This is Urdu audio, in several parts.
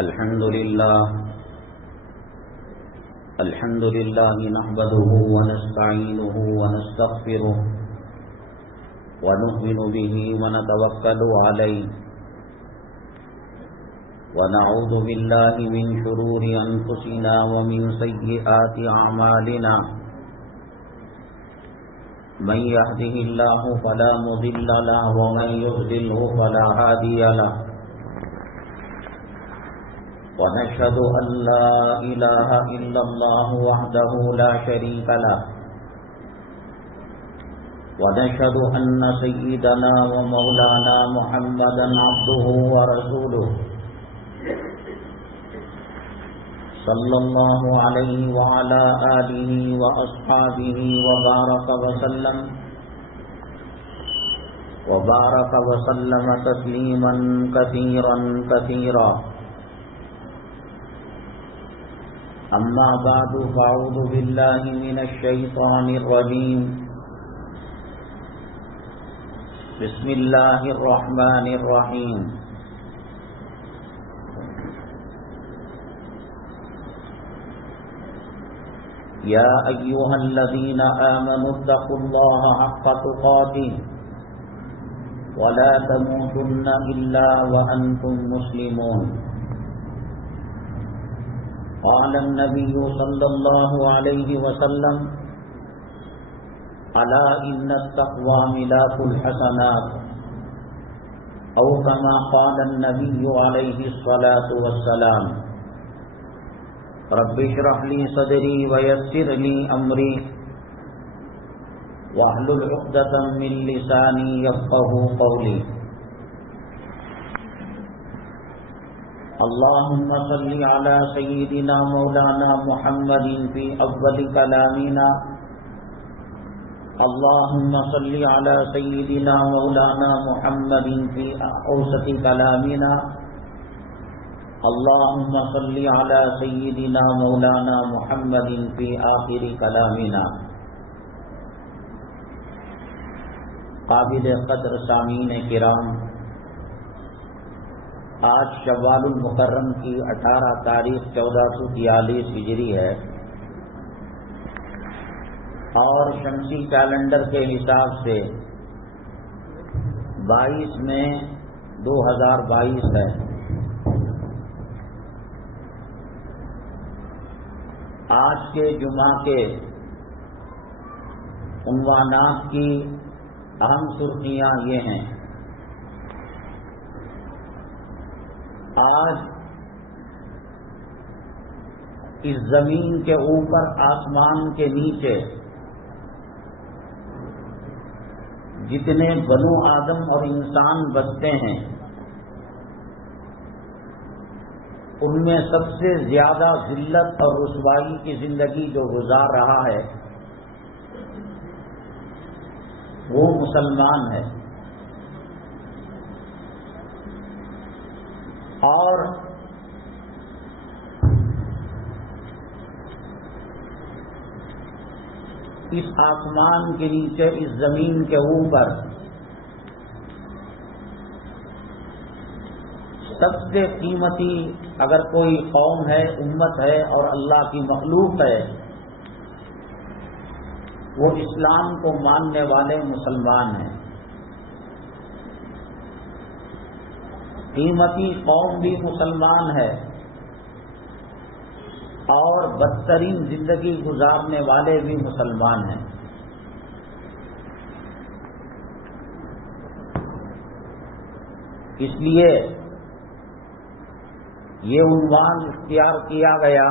الحمد لله نحمده ونستعينه ونستغفره ونؤمن به ونتوكل عليه ونعوذ بالله من شرور أنفسنا ومن سيئات أعمالنا من يهده الله فلا مضل له ومن يضلله فلا هادي له ونشهد أن لا إله إلا الله وحده لا شريك له ونشهد أن سيدنا ومولانا محمدا عبده ورسوله صلى الله عليه وعلى آله وأصحابه وبارك وسلم تسليما كثيرا أما بعد فأعوذ بالله من الشيطان الرجيم بسم الله الرحمن الرحيم يا أيها الذين آمنوا اتقوا الله حق تقاته ولا تموتن إلا وأنتم مسلمون قال النبي صلى الله عليه وسلم ألا إن التقوى ملاك الحسنات أو كما قال النبي عليه الصلاة والسلام رب اشرح لي صدري ويسر لي أمري واحلل عقدة من لساني يفقهوا قولي اللهم صل على سيدنا مولانا محمد في أول كلامنا اللهم صل على سيدنا مولانا محمد في أوسط كلامنا اللهم صل على سيدنا مولانا محمد في آخر كلامنا. قابل قدر سامعین کرام، آج شوال المکرم کی 18 تاریخ 1443 ہجری ہے اور شمسی کیلنڈر کے حساب سے 22 مئی 2022 ہے. آج کے جمعہ کے عنوانات کی اہم سرخیاں یہ ہیں. آج اس زمین کے اوپر آسمان کے نیچے جتنے بنو آدم اور انسان بستے ہیں ان میں سب سے زیادہ ذلت اور رسوائی کی زندگی جو گزار رہا ہے وہ مسلمان ہے. اور اس آسمان کے نیچے اس زمین کے اوپر سب سے قیمتی اگر کوئی قوم ہے، امت ہے اور اللہ کی مخلوق ہے وہ اسلام کو ماننے والے مسلمان ہیں. قیمتی قوم بھی مسلمان ہے اور بدترین زندگی گزارنے والے بھی مسلمان ہیں. اس لیے یہ عنوان اختیار کیا گیا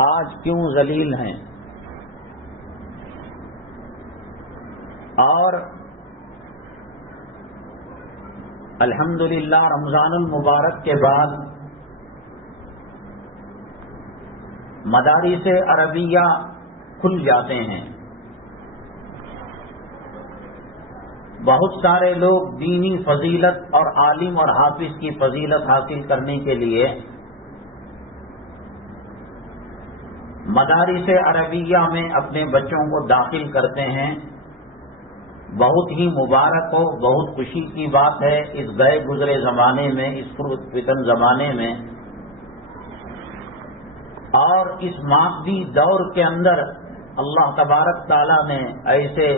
آج کیوں ذلیل ہیں. اور الحمدللہ رمضان المبارک کے بعد مدارس عربیہ کھل جاتے ہیں. بہت سارے لوگ دینی فضیلت اور عالم اور حافظ کی فضیلت حاصل کرنے کے لیے مدارس عربیہ میں اپنے بچوں کو داخل کرتے ہیں، بہت ہی مبارک ہو، بہت خوشی کی بات ہے۔ اس گئے گزرے زمانے میں، اس فتن زمانے میں اور اس مادی دور کے اندر اللہ تبارک تعالیٰ نے ایسے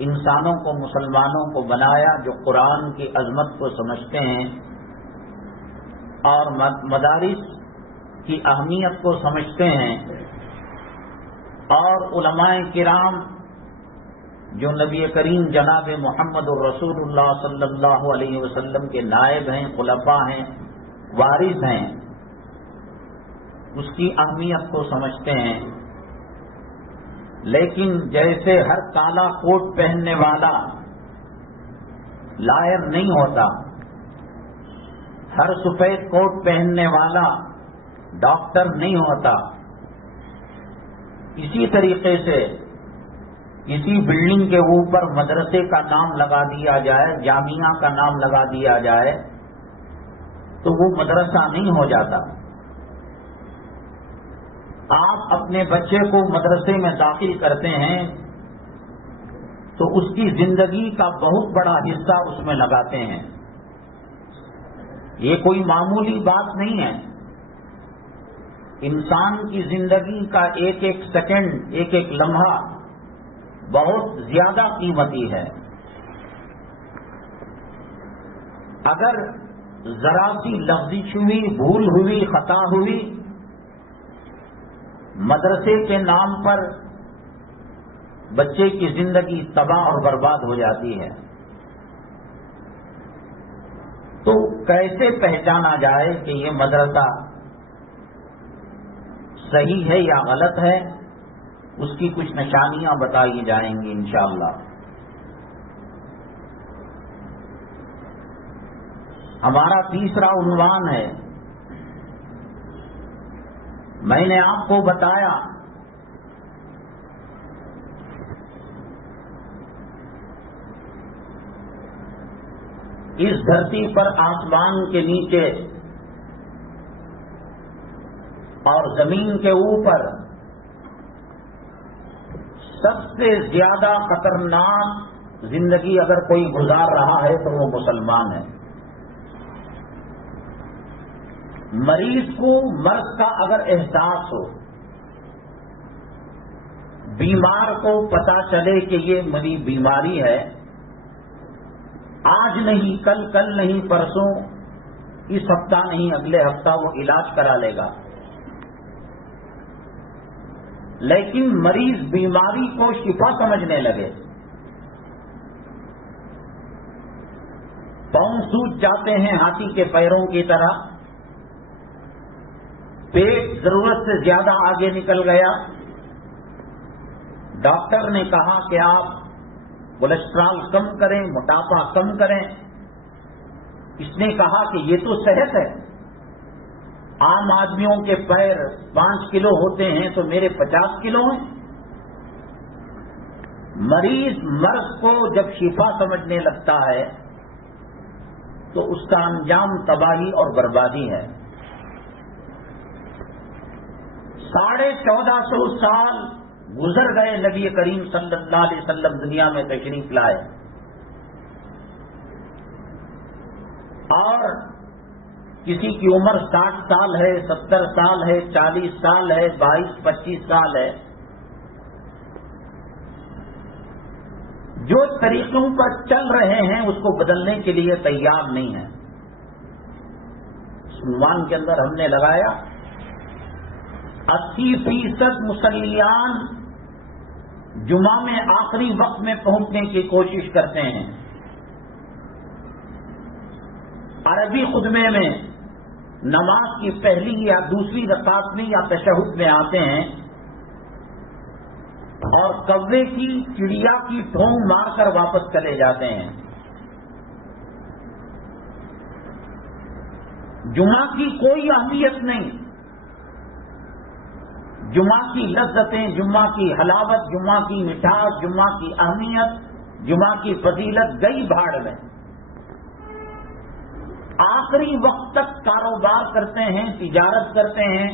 انسانوں کو، مسلمانوں کو بنایا جو قرآن کی عظمت کو سمجھتے ہیں اور مدارس کی اہمیت کو سمجھتے ہیں، اور علماء کرام جو نبی کریم جناب محمد الرسول اللہ صلی اللہ علیہ وسلم کے نائب ہیں، خلفاء ہیں، وارث ہیں، اس کی اہمیت کو سمجھتے ہیں۔ لیکن جیسے ہر کالا کوٹ پہننے والا لائر نہیں ہوتا، ہر سفید کوٹ پہننے والا ڈاکٹر نہیں ہوتا، اسی طریقے سے کسی بلڈنگ کے اوپر مدرسے کا نام لگا دیا جائے، جامعہ کا نام لگا دیا جائے تو وہ مدرسہ نہیں ہو جاتا۔ آپ اپنے بچے کو مدرسے میں داخل کرتے ہیں تو اس کی زندگی کا بہت بڑا حصہ اس میں لگاتے ہیں۔ یہ کوئی معمولی بات نہیں ہے۔ انسان کی زندگی کا ایک ایک سیکنڈ، ایک ایک لمحہ بہت زیادہ قیمتی ہے۔ اگر ذرا سی لغزش ہوئی، بھول ہوئی، خطا ہوئی، مدرسے کے نام پر بچے کی زندگی تباہ اور برباد ہو جاتی ہے۔ تو کیسے پہچانا جائے کہ یہ مدرسہ صحیح ہے یا غلط ہے؟ اس کی کچھ نشانیاں بتائی جائیں گی انشاءاللہ۔ ہمارا تیسرا عنوان ہے، میں نے آپ کو بتایا اس دھرتی پر، آسمان کے نیچے اور زمین کے اوپر سب سے زیادہ خطرناک زندگی اگر کوئی گزار رہا ہے تو وہ مسلمان ہے۔ مریض کو مرض کا اگر احساس ہو، بیمار کو پتا چلے کہ یہ میری بیماری ہے، آج نہیں کل، کل نہیں پرسوں، اس ہفتہ نہیں اگلے ہفتہ وہ علاج کرا لے گا۔ لیکن مریض بیماری کو شفا سمجھنے لگے، پاؤں سوج جاتے ہیں ہاتھی کے پیروں کی طرح، پیٹ ضرورت سے زیادہ آگے نکل گیا، ڈاکٹر نے کہا کہ آپ کولیسٹرول کم کریں، موٹاپا کم کریں۔ اس نے کہا کہ یہ تو صحت ہے، عام آدمیوں کے پیر 5 کلو ہوتے ہیں تو میرے 50 کلو ہیں۔ مریض مرض کو جب شفا سمجھنے لگتا ہے تو اس کا انجام تباہی اور بربادی ہے۔ 1450 سال گزر گئے، نبی کریم صلی اللہ علیہ وسلم دنیا میں تشریف لائے، اور کسی کی عمر 60 سال ہے، 70 سال ہے، 40 سال ہے، 22-25 سال ہے۔ جو طریقوں پر چل رہے ہیں اس کو بدلنے کے لیے تیار نہیں ہے۔ عنوان کے اندر ہم نے لگایا 80% مسلیان جمعہ میں آخری وقت میں پہنچنے کی کوشش کرتے ہیں، عربی خطبے میں نماز کی پہلی یا دوسری رکعت میں یا تشہد میں آتے ہیں اور کوے کی، چڑیا کی ٹھونگ مار کر واپس چلے جاتے ہیں۔ جمعہ کی کوئی اہمیت نہیں، جمعہ کی لذتیں، جمعہ کی حلاوت، جمعہ کی مٹھاس، جمعہ کی اہمیت، جمعہ کی فضیلت گئی بھاڑ میں۔ آخری وقت تک کاروبار کرتے ہیں، تجارت کرتے ہیں،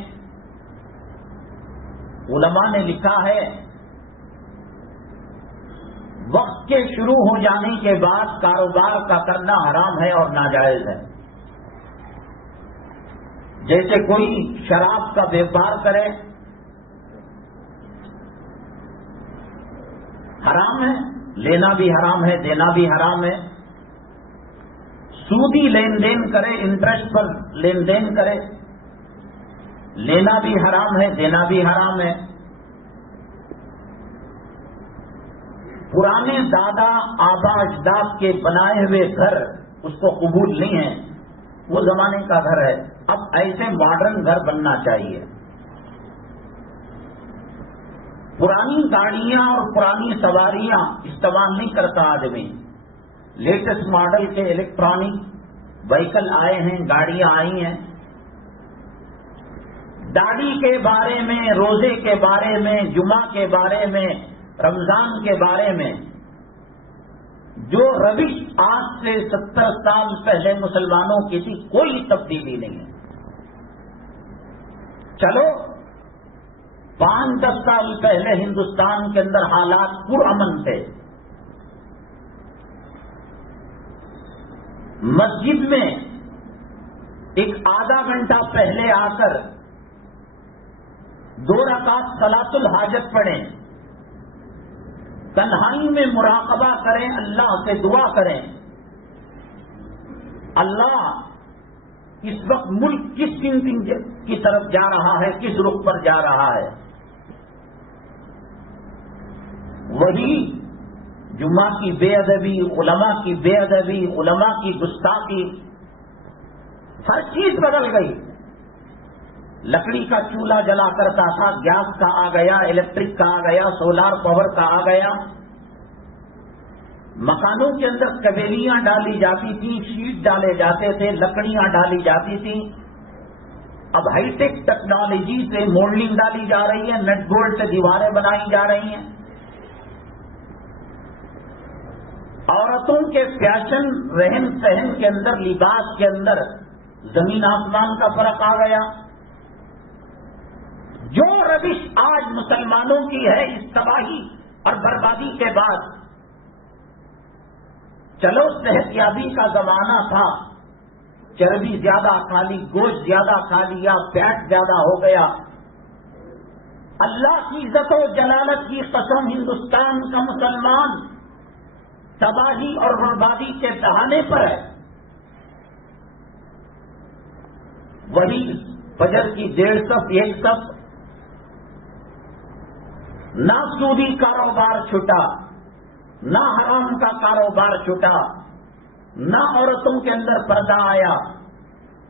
علماء نے لکھا ہے وقت کے شروع ہو جانے کے بعد کاروبار کا کرنا حرام ہے اور ناجائز ہے. جیسے کوئی شراب کا بیوپار کرے حرام ہے، لینا بھی حرام ہے، دینا بھی حرام ہے. سودی لین دین کرے، انٹرسٹ پر لین دین کرے، لینا بھی حرام ہے، دینا بھی حرام ہے. پرانے دادا آبا اجداد کے بنائے ہوئے گھر اس کو قبول نہیں ہے، وہ زمانے کا گھر ہے. اب ایسے ماڈرن گھر بننا چاہیے. پرانی گاڑیاں اور پرانی سواریاں استعمال نہیں کرتا آدمی. لیٹسٹ ماڈل کے الیکٹرانک وہیکل آئے ہیں، گاڑیاں آئی ہیں. داڑھی کے بارے میں، روزے کے بارے میں، جمعہ کے بارے میں، رمضان کے بارے میں جو روش آج سے 70 سال پہلے مسلمانوں کی تھی، کوئی تبدیلی نہیں ہے. چلو 5-10 سال پہلے ہندوستان کے اندر حالات پرامن تھے. مسجد میں ایک آدھا گھنٹہ پہلے آ کر 2 رکعت صلاۃ الحاجت پڑھیں، تنہائی میں مراقبہ کریں، اللہ سے دعا کریں اللہ اس وقت ملک کس سمت کی طرف جا رہا ہے، کس رخ پر جا رہا ہے. وہی جمعہ کی بے ادبی، علماء کی بے ادبی، علماء کی گستاخی، ہر چیز بدل گئی. لکڑی کا چولہا جلا کرتا تھا، گیس کا آ گیا، الیکٹرک کا آ گیا، سولار پاور کا آ گیا. مکانوں کے اندر کبیلیاں ڈالی جاتی تھیں، شیٹ ڈالے جاتے تھے، لکڑیاں ڈالی جاتی تھیں. اب ہائی ٹیک ٹیکنالوجی سے مولڈنگ ڈالی جا رہی ہے، نٹ بولٹ سے دیواریں بنائی جا رہی ہیں. عورتوں کے فیشن، رہن سہن کے اندر، لباس کے اندر زمین آسمان کا فرق آ گیا. جو روش آج مسلمانوں کی ہے اس تباہی اور بربادی کے بعد، چلو صحت یابی کا زمانہ تھا، چربی زیادہ کھا لی، گوشت زیادہ کھا لیا، فیٹ زیادہ ہو گیا. اللہ کی عزت و جلالت کی قسم، ہندوستان کا مسلمان تباہی اور بربادی کے دہانے پر ہے. وہی فجر کی 1.5 صف 1 صف، نہ سودی کاروبار چھٹا، نہ حرام کا کاروبار چھٹا، نہ عورتوں کے اندر پردہ آیا،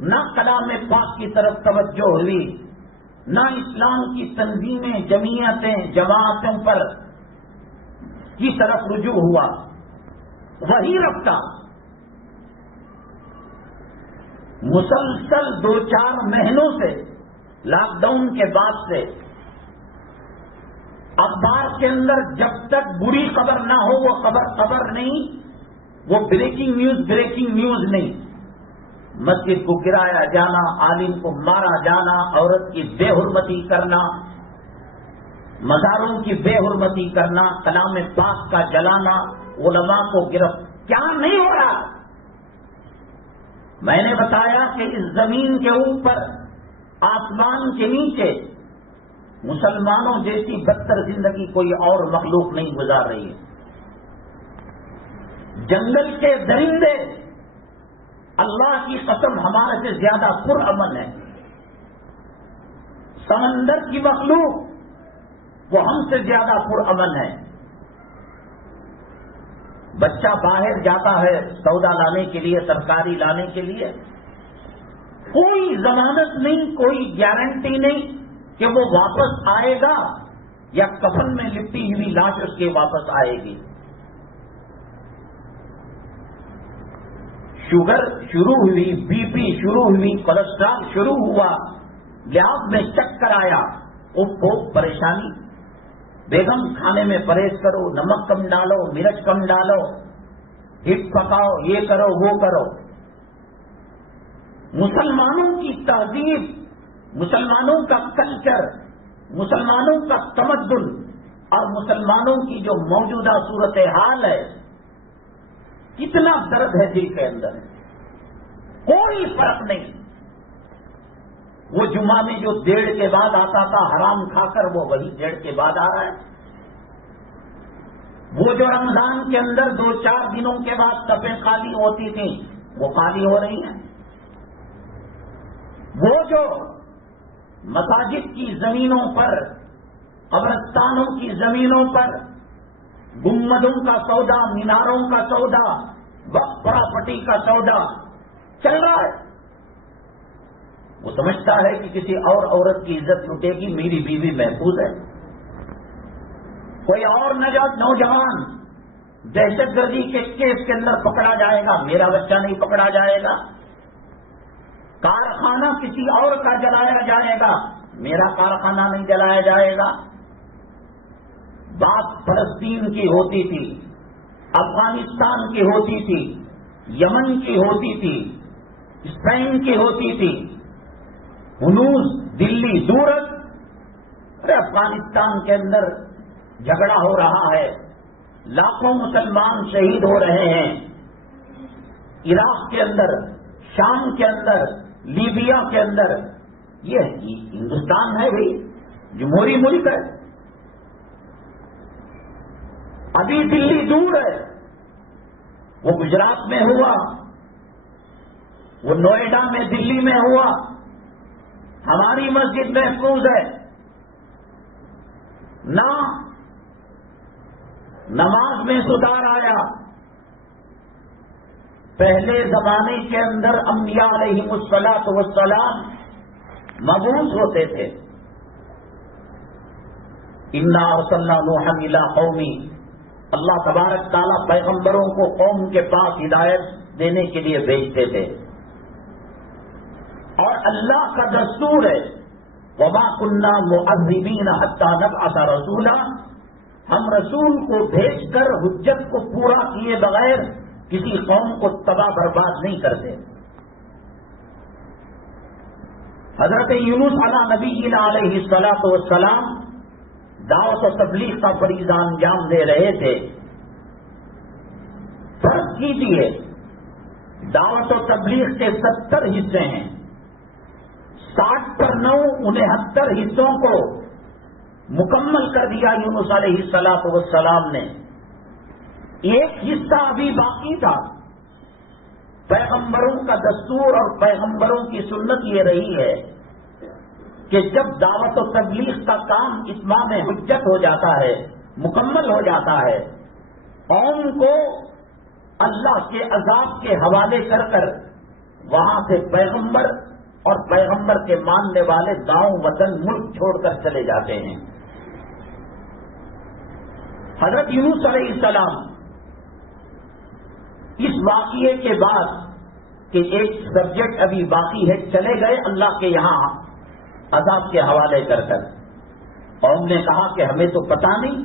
نہ کلام پاک کی طرف توجہ ہوئی، نہ اسلام کی تنظیمیں، جمعیتیں، جماعتوں پر کی طرف رجوع ہوا. وہی رفتہ مسلسل 2-4 مہینوں سے، لاک ڈاؤن کے بعد سے، اخبار کے اندر جب تک بری خبر نہ ہو وہ خبر نہیں، وہ بریکنگ نیوز نہیں. مسجد کو گرایا جانا، عالم کو مارا جانا، عورت کی بے حرمتی کرنا، مزاروں کی بے حرمتی کرنا، کلام پاک کا جلانا، علماء کو گرفت، کیا نہیں ہو رہا. میں نے بتایا کہ اس زمین کے اوپر، آسمان کے نیچے مسلمانوں جیسی بدتر زندگی کوئی اور مخلوق نہیں گزار رہی ہے. جنگل کے درندے اللہ کی قسم ہمارے سے زیادہ پرامن ہے. سمندر کی مخلوق وہ ہم سے زیادہ پرامن ہے. بچہ باہر جاتا ہے سودا لانے کے لیے، ترکاری لانے کے لیے، کوئی ضمانت نہیں، کوئی گارنٹی نہیں کہ وہ واپس آئے گا یا کفن میں لپٹی ہوئی لاش اس کے واپس آئے گی. شوگر شروع ہوئی، بی پی شروع ہوئی، کولیسٹرول شروع ہوا، لحاظ میں چکر آیا، وہ پریشانی. بیگم کھانے میں پرہیز کرو، نمک کم ڈالو، مرچ کم ڈالو، ہٹ پکاؤ، یہ کرو وہ کرو. مسلمانوں کی تہذیب، مسلمانوں کا کلچر مسلمانوں کا تمدن اور مسلمانوں کی جو موجودہ صورتحال ہے، کتنا درد ہے دل کے اندر، کوئی فرق نہیں۔ وہ جمعہ میں جو 1:30 کے بعد آتا تھا حرام کھا کر، وہ وہی 1:30 کے بعد آ رہا ہے۔ وہ جو رمضان کے اندر 2-4 دنوں کے بعد صفیں خالی ہوتی تھیں، وہ خالی ہو رہی ہیں۔ وہ جو مساجد کی زمینوں پر، قبرستانوں کی زمینوں پر گنبدوں کا سودا، میناروں کا سودا، وقف پراپرٹی کا سودا چل رہا ہے، وہ سمجھتا ہے کہ کسی اور عورت کی عزت لٹے گی، میری بیوی محفوظ ہے۔ کوئی اور نوجوان دہشت گردی کے کیس کے اندر پکڑا جائے گا، میرا بچہ نہیں پکڑا جائے گا۔ کارخانہ کسی اور کا جلایا جائے گا، میرا کارخانہ نہیں جلایا جائے گا۔ بات فلسطین کی ہوتی تھی، افغانستان کی ہوتی تھی، یمن کی ہوتی تھی، اسپین کی ہوتی تھی، ہنوز دلی دورت، افغانستان کے اندر جھگڑا ہو رہا ہے، لاکھوں مسلمان شہید ہو رہے ہیں، عراق کے اندر، شام کے اندر، لیبیا کے اندر، یہ ہندوستان ہے بھائی، جمہوری ملک ہے۔ ابھی دلی دور ہے، وہ گجرات میں ہوا، وہ نوئیڈا میں، دلی میں ہوا، ہماری مسجد محفوظ ہے۔ نہ نماز میں سدھار آیا۔ پہلے زمانے کے اندر انبیاء علیہم الصلاۃ والسلام مبعوث ہوتے تھے۔ انا ارسلنا نوحا الی قومہ، اللہ تبارک تعالیٰ پیغمبروں کو قوم کے پاس ہدایت دینے کے لیے بھیجتے تھے، اور اللہ کا دستور ہے وما کنا معذبین حتی نبعث رسولا، ہم رسول کو بھیج کر حجت کو پورا کیے بغیر کسی قوم کو تباہ برباد نہیں کرتے۔ حضرت یونس علی نبینا علیہ الصلاۃ والسلام دعوت و تبلیغ کا فریضہ انجام دے رہے تھے۔ فرض کیجیے، دعوت و تبلیغ کے 70 حصے ہیں، 60 پر 9 69 حصوں کو مکمل کر دیا یونس علیہ الصلاۃ والسلام نے۔ ایک حصہ ابھی باقی تھا۔ پیغمبروں کا دستور اور پیغمبروں کی سنت یہ رہی ہے کہ جب دعوت و تبلیغ کا کام اتمام حجت ہو جاتا ہے، مکمل ہو جاتا ہے، قوم کو اللہ کے عذاب کے حوالے کر کر وہاں سے پیغمبر اور پیغمبر کے ماننے والے گاؤں وطن ملک چھوڑ کر چلے جاتے ہیں۔ حضرت یونس علیہ السلام اس واقعے کے بعد کہ ایک سبجیکٹ ابھی باقی ہے، چلے گئے اللہ کے یہاں عذاب کے حوالے کر کر، قوم نے کہا کہ ہمیں تو پتا نہیں،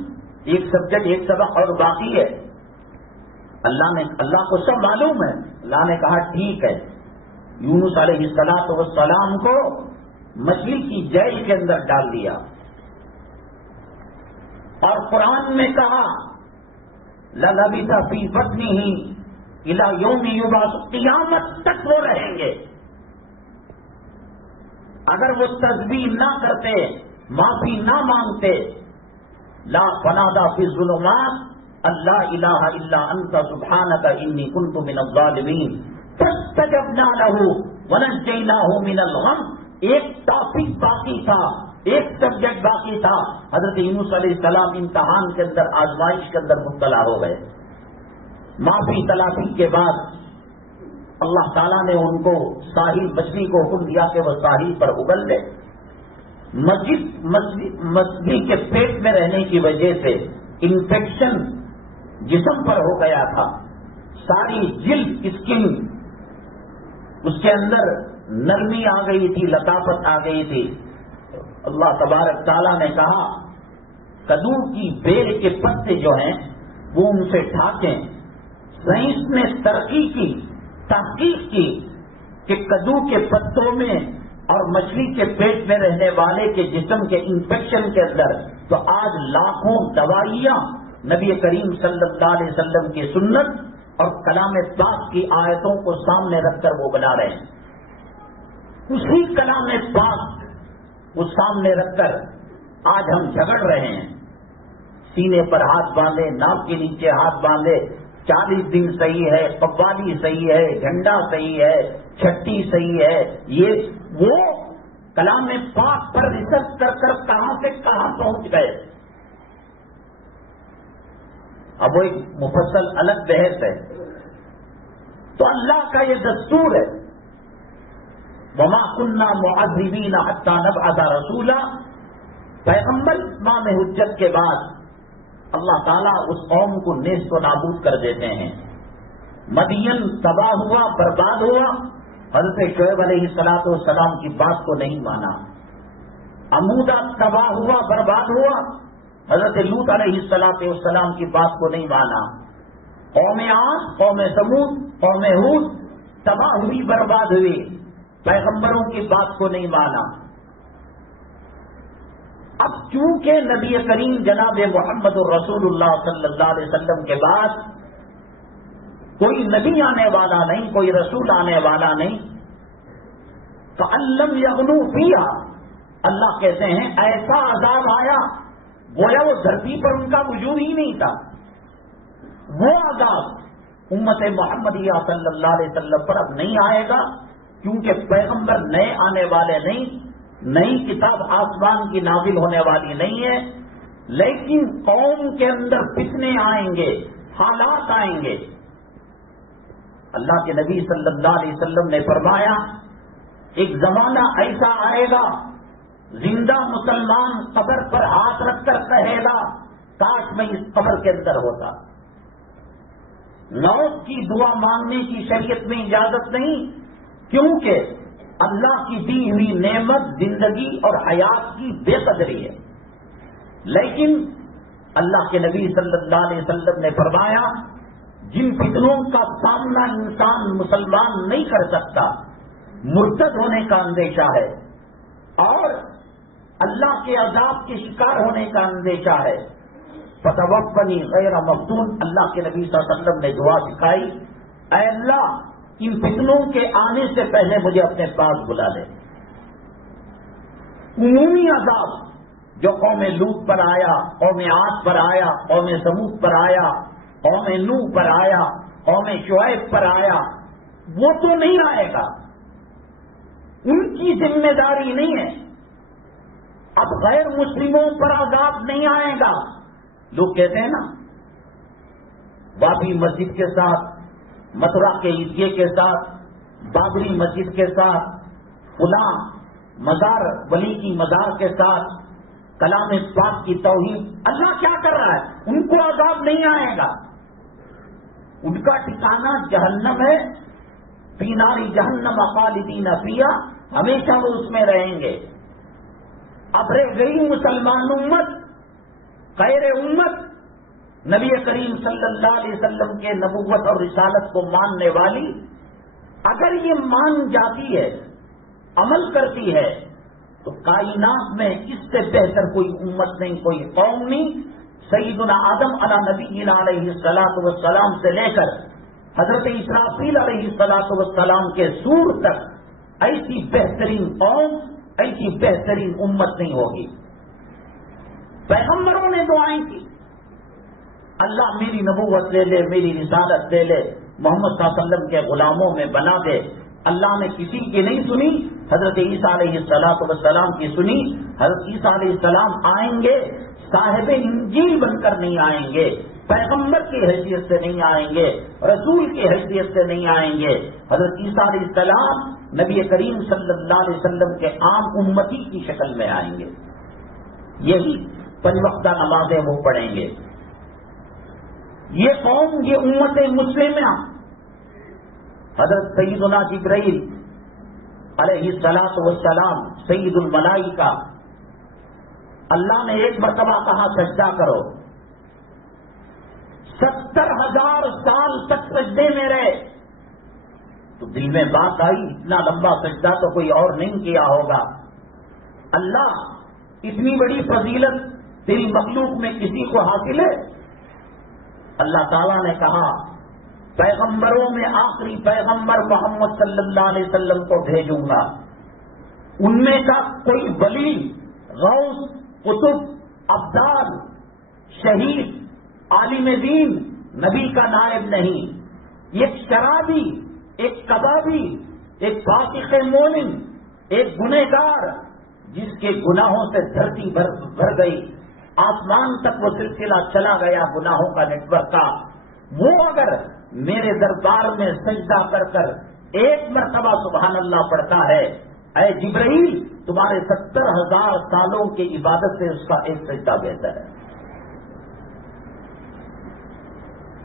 ایک سبجیکٹ، ایک سبق اور باقی ہے۔ اللہ کو سب معلوم ہے۔ اللہ نے کہا ٹھیک ہے، یونس علیہ الصلاۃ والسلام کو مچھلی کی جیل کے اندر ڈال دیا، اور قرآن میں کہا لَلَبِثَ فِي بَطْنِهِ إِلَى يَوْمِ يُبْعَثُ، قیامت تک وہ رہیں گے۔ اگر وہ تسبیح نہ کرتے، معافی نہ مانگتے، لا فنادى في الظلمات ان لا الہ الا انت سبحانک انی کنت من الظالمین فاستجبنا له ونجیناہ من الغم۔ ایک ٹاپک باقی تھا، ایک سبجیکٹ باقی تھا۔ حضرت یونس علیہ السلام امتحان کے اندر، آزمائش کے اندر مبتلا ہو گئے۔ معافی تلافی کے بعد اللہ تعالیٰ نے ان کو ساحل، مچھلی کو حکم دیا کہ وہ ساحل پر اگل لے۔ مچھلی کے پیٹ میں رہنے کی وجہ سے انفیکشن جسم پر ہو گیا تھا، ساری جلد، اسکن، اس کے اندر نرمی آ گئی تھی، لطافت آ گئی تھی۔ اللہ تبارک تعالیٰ نے کہا کدو کی بیل کے پتے جو ہیں وہ ان سے ڈھانکیں۔ سائنس نے ترقی کی، تحقیق کی کہ کدو کے پتوں میں اور مچھلی کے پیٹ میں رہنے والے کے جسم کے انفیکشن کے اندر، تو آج لاکھوں دوائیاں نبی کریم صلی اللہ علیہ وسلم کی سنت اور کلام پاک کی آیتوں کو سامنے رکھ کر وہ بنا رہے ہیں۔ اسی کلام پاک کو سامنے رکھ کر آج ہم جھگڑ رہے ہیں، سینے پر ہاتھ باندھے، ناک کے نیچے ہاتھ باندھے، 40 دن صحیح ہے، قوالی صحیح ہے، جھنڈا صحیح ہے، چھٹی صحیح ہے، یہ وہ کلام پاک پر ریسرچ کر کر کہاں سے کہاں پہنچ گئے۔ اب وہ ایک مفصل الگ بحث ہے۔ تو اللہ کا یہ دستور ہے، وَمَا كُنَّا مُعَذِّبِينَ حَتَّى نَبْعَثَ رَسُولًا۔ پیغمبر اتمام حجت کے بعد اللہ تعالیٰ اس قوم کو نیست و نابود کر دیتے ہیں۔ مدین تباہ ہوا، برباد ہوا، حضرت شعیب علیہ السلام کی بات کو نہیں مانا۔ عمودہ تباہ ہوا، برباد ہوا، حضرت لوط علیہ السلام کی بات کو نہیں مانا۔ قوم عاد، قوم ثمود، قوم ہود تباہ ہوئی، برباد ہوئی، پیغمبروں کی بات کو نہیں مانا۔ اب چونکہ نبی کریم جناب محمد الرسول اللہ صلی اللہ علیہ وسلم کے بعد کوئی نبی آنے والا نہیں، کوئی رسول آنے والا نہیں، تو لم یغنوا فیہا، اللہ کہتے ہیں ایسا عذاب آیا گویا وہ دھرتی پر ان کا وجود ہی نہیں تھا۔ وہ عذاب امت محمدیہ صلی اللہ علیہ وسلم پر اب نہیں آئے گا، کیونکہ پیغمبر نئے آنے والے نہیں، نئی کتاب آسمان کی نازل ہونے والی نہیں ہے، لیکن قوم کے اندر فتنے آئیں گے، حالات آئیں گے۔ اللہ کے نبی صلی اللہ علیہ وسلم نے فرمایا ایک زمانہ ایسا آئے گا، زندہ مسلمان قبر پر ہاتھ رکھ کر کہے گا کاش میں اس قبر کے اندر ہوتا۔ موت کی دعا مانگنے کی شریعت میں اجازت نہیں، کیونکہ اللہ کی دی ہوئی نعمت زندگی اور حیات کی بے قدری ہے، لیکن اللہ کے نبی صلی اللہ علیہ وسلم نے فرمایا جن فتنوں کا سامنا انسان مسلمان نہیں کر سکتا، مرتد ہونے کا اندیشہ ہے اور اللہ کے عذاب کے شکار ہونے کا اندیشہ ہے، فتوفنی غیر مفتون، اللہ کے نبی صلی اللہ علیہ وسلم نے دعا سکھائی، اے اللہ ان فتنوں کے آنے سے پہلے مجھے اپنے پاس بلا لے۔ عمومی عذاب جو قوم لوط پر آیا، قوم عاد پر آیا، قوم ثمود پر آیا، قوم نوح پر آیا، قوم شعیب پر آیا، وہ تو نہیں آئے گا، ان کی ذمہ داری نہیں ہے۔ اب غیر مسلموں پر عذاب نہیں آئے گا۔ لوگ کہتے ہیں نا بابری مسجد کے ساتھ، متھرا کے عیدگاہ کے ساتھ، بابری مسجد کے ساتھ، فلاں مزار ولی کی مزار کے ساتھ کلام پاک کی توہین، اللہ کیا کر رہا ہے؟ ان کو عذاب نہیں آئے گا، ان کا ٹھکانہ جہنم ہے، فی نار جہنم خالدین فیہا، ہمیشہ وہ اس میں رہیں گے۔ اب رہ گئی مسلمان امت، خیر امت، نبی کریم صلی اللہ علیہ وسلم کے نبوت اور رسالت کو ماننے والی، اگر یہ مان جاتی ہے، عمل کرتی ہے، تو کائنات میں اس سے بہتر کوئی امت نہیں، کوئی قوم نہیں۔ سیدنا آدم علی نبینا علیہ الصلاۃ والسلام سے لے کر حضرت اسرافیل علیہ الصلاۃ والسلام کے سور تک ایسی بہترین قوم، ایسی بہترین امت نہیں ہوگی۔ پیغمبروں نے دعائیں کی، اللہ میری نبوت لے لے، میری رسالت لے لے، محمد صلی اللہ علیہ وسلم کے غلاموں میں بنا دے۔ اللہ نے کسی کی نہیں سنی، حضرت عیسیٰ علیہ السلام کی سنی۔ حضرت عیسیٰ علیہ السلام آئیں گے، صاحب انجیل بن کر نہیں آئیں گے، پیغمبر کی حیثیت سے نہیں آئیں گے، رسول کی حیثیت سے نہیں آئیں گے۔ حضرت عیسیٰ علیہ السلام نبی کریم صلی اللہ علیہ وسلم کے عام امتی کی شکل میں آئیں گے، یہی 5 وقتہ نمازیں وہ پڑھیں گے۔ یہ قوم، یہ امت مسلمہ، حضرت سیدنا جبرائیل علیہ السلام سید الملائکہ، اللہ نے ایک مرتبہ کہا سجدہ کرو، 70,000 سال تک سجدے میں رہے، تو دل میں بات آئی اتنا لمبا سجدہ تو کوئی اور نہیں کیا ہوگا. اللہ اتنی بڑی فضیلت تیری مخلوق میں کسی کو حاصل ہے؟ اللہ تعالیٰ نے کہا پیغمبروں میں آخری پیغمبر محمد صلی اللہ علیہ وسلم کو بھیجوں گا. ان میں کا کوئی ولی، غوث، قطب، ابدال، شہید، عالم دین نبی کا نائب نہیں. ایک شرابی، ایک کبابی، ایک فاسق مومن، ایک گنہگار جس کے گناہوں سے دھرتی بھر گئی، آسمان تک وہ سلسلہ چلا گیا گناہوں کا نیٹ ورک کا، وہ اگر میرے دربار میں سجدہ کر کر ایک مرتبہ سبحان اللہ پڑھتا ہے، اے جبرائیل تمہارے 70,000 سالوں کی عبادت سے اس کا ایک سجدہ بہتر ہے.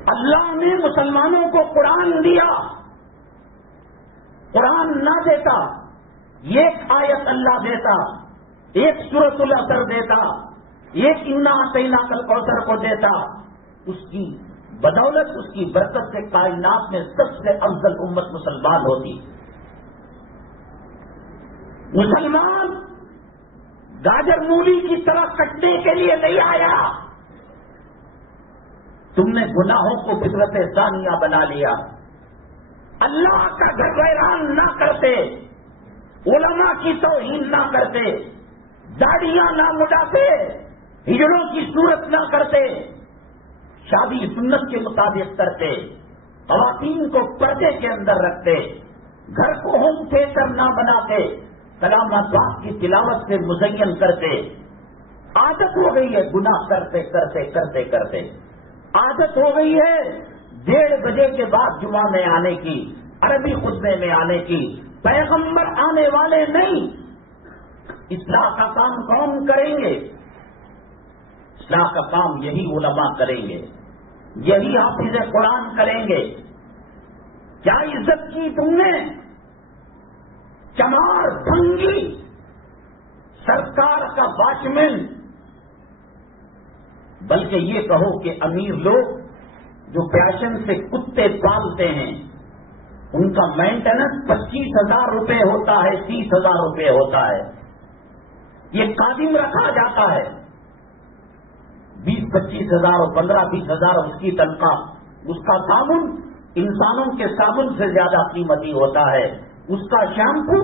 اللہ نے مسلمانوں کو قرآن دیا، قرآن نہ دیتا، ایک آیت اللہ دیتا، ایک سورۃ العصر دیتا، ایک انا اعطیناک الکوثر کو دیتا، اس کی بدولت، اس کی برکت سے کائنات میں سب سے افضل امت مسلمان ہوتی. مسلمان گاجر مولی کی طرح کٹنے کے لیے نہیں آیا. تم نے گناہوں کو فطرت ثانیہ بنا لیا. اللہ کا گھر ویران نہ کرتے، علماء کی توہین نہ کرتے، داڑیاں نہ مڈاتے، ہجڑوں کی صورت نہ کرتے، شادی سنت کے مطابق کرتے، خواتین کو پردے کے اندر رکھتے، گھر کو ہوم تھیٹر نہ بناتے، کلام پاک کی تلاوت سے مزین کرتے. عادت ہو گئی ہے گناہ کرتے کرتے کرتے کرتے. عادت ہو گئی ہے 1:30 بجے کے بعد جمعہ میں آنے کی، عربی خطبے میں آنے کی. پیغمبر آنے والے نہیں. اصلاح کا کام کون کریں گے؟ اصلاح کا کام یہی علماء کریں گے، یہی حافظ قرآن کریں گے. کیا عزت کی تم نے؟ چمار بھنگی سرکار کا واچمین، بلکہ یہ کہو کہ امیر لوگ جو پیشن سے کتے پالتے ہیں ان کا مینٹیننس 25,000 روپے ہوتا ہے، 30,000 روپے ہوتا ہے. یہ قادم رکھا جاتا ہے، 20-25,000 اور 15-20,000 اس کی تنخواہ. اس کا صابن انسانوں کے صابن سے زیادہ قیمتی ہوتا ہے، اس کا شیمپو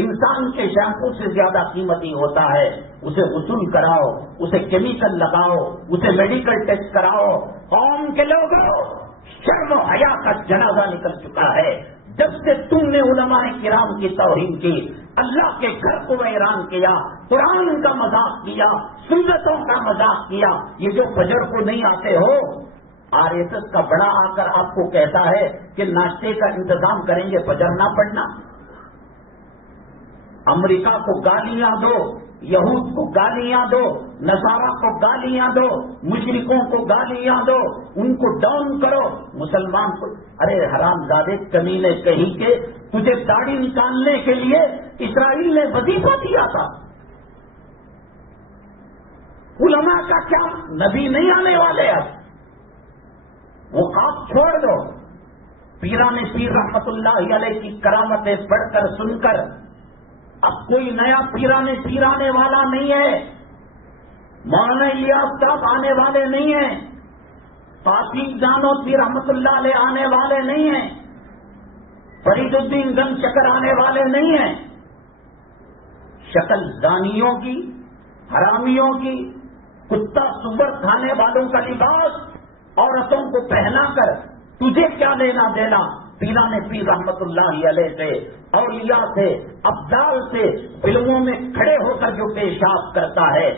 انسان کے شیمپو سے زیادہ قیمتی ہوتا ہے. اسے غسل کراؤ، اسے کیمیکل لگاؤ، اسے میڈیکل ٹیسٹ کراؤ. قوم کے لوگوں، شرم و حیا کا جنازہ نکل چکا ہے. جب سے تم نے علماء کرام کی توہین کی، اللہ کے گھر کو ویران کیا، قرآن کا مذاق کیا، سنتوں کا مذاق کیا. یہ جو فجر کو نہیں آتے ہو، RSS کا بڑا آ کر آپ کو کہتا ہے کہ ناشتے کا انتظام کریں گے، فجر نہ پڑھنا. امریکہ کو گالیاں دو، یہود کو گالیاں دو، نصارہ کو گالیاں دو، مشرکوں کو گالیاں دو، ان کو ڈاؤن کرو. مسلمان کو ارے حرام زادے کمینے کہیں کہ تجھے داڑھی نکالنے کے لیے اسرائیل نے وظیفہ دیا تھا. علماء کا کیا؟ نبی نہیں آنے والے. اب وہ خواب چھوڑ دو. پیران پیر رحمت اللہ علیہ کی کرامتیں پڑھ کر سن کر اب کوئی نیا پیر آنے والا نہیں ہے. مولانا الیاس صاحب آنے والے نہیں ہیں. قاسم جانوتی رحمت اللہ علیہ آنے والے نہیں ہیں. فرید الدین گنج چکر آنے والے نہیں ہیں. شکل زانیوں کی، حرامیوں کی، کتا سور کھانے والوں کا لباس عورتوں کو پہنا کر تجھے کیا لینا دینا؟ پیران پیر رحمت اللہ علیہ سے، اولیاء سے، ابدال سے فلموں میں کھڑے ہو کر جو پیشاب کرتا ہے،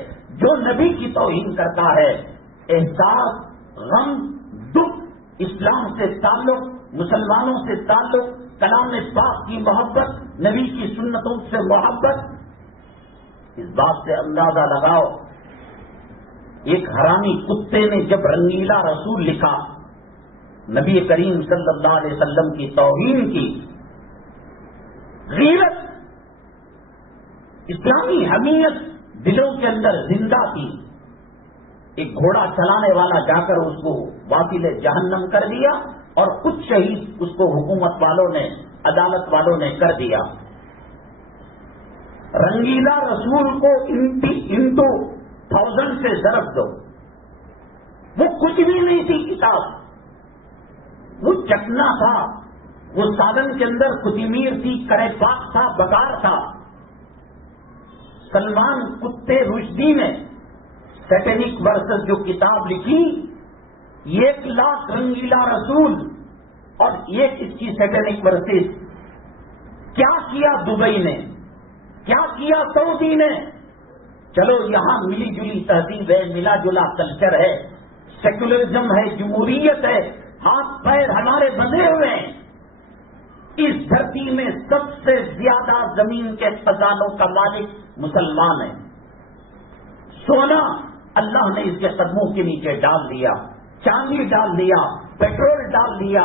جو نبی کی توہین کرتا ہے، احساس، غم، دکھ، اسلام سے تعلق، مسلمانوں سے تعلق، کلام پاک کی محبت، نبی کی سنتوں سے محبت، اس بات سے اندازہ لگاؤ. ایک حرامی کتے نے جب رنگیلا رسول لکھا، نبی کریم صلی اللہ علیہ وسلم کی توہین کی، غیرت، اسلامی حمیت دلوں کے اندر زندہ تھی. ایک گھوڑا چلانے والا جا کر اس کو واصل جہنم کر دیا اور کچھ شہید اس کو حکومت والوں نے عدالت والوں نے کر دیا. رنگیلا رسول کو انٹو 1000 سے ضرب دو. وہ کچھ بھی نہیں تھی کتاب, وہ چکنا تھا, وہ سالن کے اندر کوتمیر تھی, کرے پاک تھا, بگار تھا. سلمان کتے رشدی نے سیٹینک ورسز جو کتاب لکھی, 1,00,000 رنگیلا رسول اور ایک اس کی سیٹینک ورسز. کیا کیا دبئی نے, کیا کیا سعودی نے؟ چلو یہاں ملی جلی تہذیب ہے, ملا جلا کلچر ہے, سیکولرزم ہے, جمہوریت ہے, ہاتھ پیر ہمارے بندھے ہوئے ہیں. اس دھرتی میں سب سے زیادہ زمین کے خزانوں کا مالک مسلمان ہے. سونا اللہ نے اس کے قدموں کے نیچے ڈال دیا, چاندی ڈال دیا, پیٹرول ڈال دیا,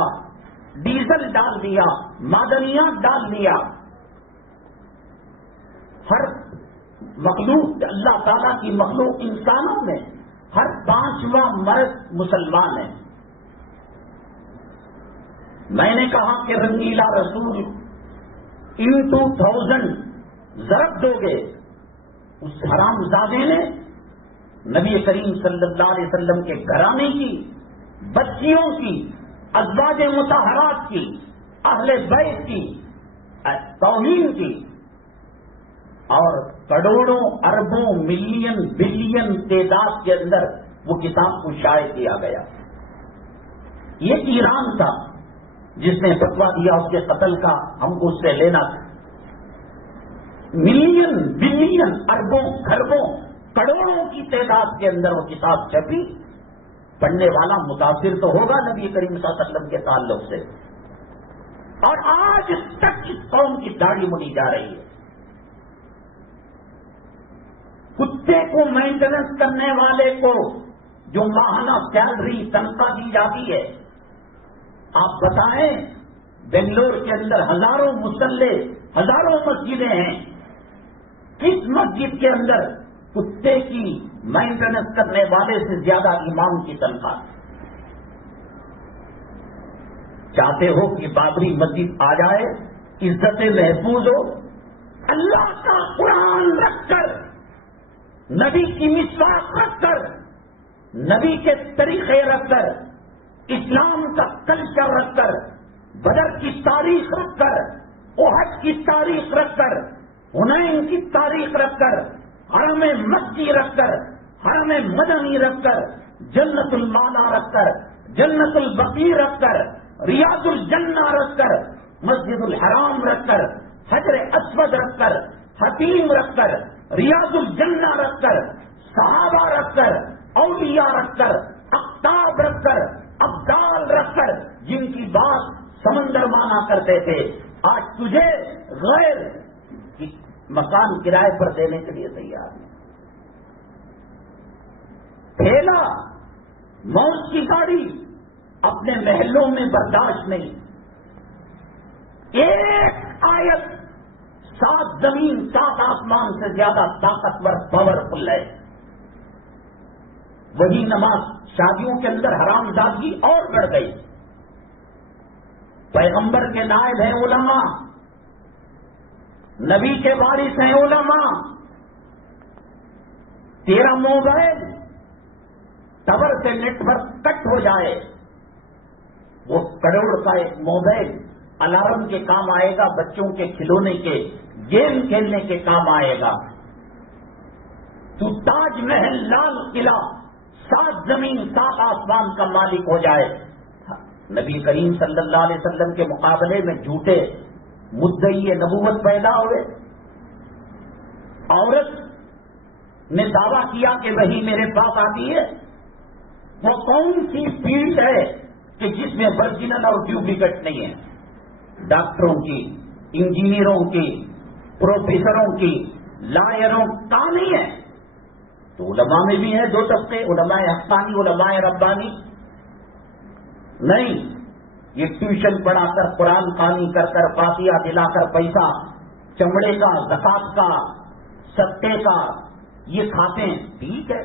ڈیزل ڈال دیا, معدنیات ڈال دیا. ہر مخلوق, اللہ تعالیٰ کی مخلوق انسانوں میں ہر 5واں مرد مسلمان ہے. میں نے کہا کہ رنگیلا رسول انٹو 1000 ضرب دو گے. اس حرام زادے نے نبی کریم صلی اللہ علیہ وسلم کے گھرانے کی, بچیوں کی, ازواج مطہرات کی, اہل بیت کی توہین کی, اور کروڑوں اربوں ملین بلین تعداد کے اندر وہ کتاب کو شائع کیا گیا. یہ ایران تھا جس نے فتویٰ دیا اس کے قتل کا, ہم کو اس سے لینا تھا. ملین بلین اربوں کھربوں کروڑوں کی تعداد کے اندر وہ کتاب چھپی. پڑھنے والا متاثر تو ہوگا نبی کریم صلی اللہ علیہ وسلم کے تعلق سے, اور آج تک اس قوم کی داڑھی منی جا رہی ہے. کتے کو مینٹیننس کرنے والے کو جو ماہانہ سیلری تنخواہ دی جاتی ہے, آپ بتائیں بنگلور کے اندر ہزاروں مصلے, ہزاروں مسجدیں ہیں, کس مسجد کے اندر کتے کی مینٹیننس کرنے والے سے زیادہ امام کی تنخواہ؟ چاہتے ہو کہ بابری مسجد آ جائے, عزت محفوظ ہو, اللہ کا قرآن رکھ کر, نبی کی مسواک رکھ کر, نبی کے طریقے رکھ کر, اسلام کا کلچر رکھ کر, بدر کی تاریخ رکھ کر, احد کی تاریخ رکھ کر, حنین کی تاریخ رکھ کر, حرم مکی رکھ کر, حرم مدنی رکھ کر, جنت المالا رکھ کر, جنت البقیع رکھ کر, ریاض الجنہ رکھ کر, مسجد الحرام رکھ کر, حجر اسود رکھ کر, حتیم رکھ کر, ریاض الجنہ رکھ کر, صحابہ رکھ کر, اولیاء رکھ کر, اقطاب رکھ کر, ابدال رکھ کر, جن کی بات سمندر مانا کرتے تھے, آج تجھے غیر مکان کرائے پر دینے کے لیے تیار ہے. ٹھیلا, موت کی گاڑی اپنے محلوں میں برداشت نہیں. ایک آیت 7 زمین 7 آسمان سے زیادہ طاقتور پاورفل ہے. وہی نماز شادیوں کے اندر حرام زادگی اور بڑھ گئی. پیغمبر کے نائب ہیں علماء, نبی کے وارث ہیں علماء. تیرا موبائل ٹاور سے نیٹ ورک کٹ ہو جائے, وہ کروڑ کا ایک موبائل الارم کے کام آئے گا, بچوں کے کھلونے کے, گیم کھیلنے کے کام آئے گا. تو تاج محل, لال قلعہ, 7 زمین 7 آسمان کا مالک ہو جائے. نبی کریم صلی اللہ علیہ وسلم کے مقابلے میں جھوٹے مدعی نبوت پیدا ہوئے. عورت نے دعویٰ کیا کہ وہی میرے پاس آتی ہے. وہ کون سی فیلڈ ہے کہ جس میں ورجنل اور ڈپلیکیٹ نہیں ہے؟ ڈاکٹروں کی, انجینئروں کی, پروفیسروں کی, لائروں کا نہیں ہے. تو علماء میں بھی ہیں 2 طبقے, علماء حقانی, علماء ربانی. نہیں, یہ ٹیوشن پڑھا کر, قرآن خوانی کر کر, فاتحہ دلا کر پیسہ چمڑے کا, زکات کا, صدقے کا یہ کھاتے ہیں. ٹھیک ہے,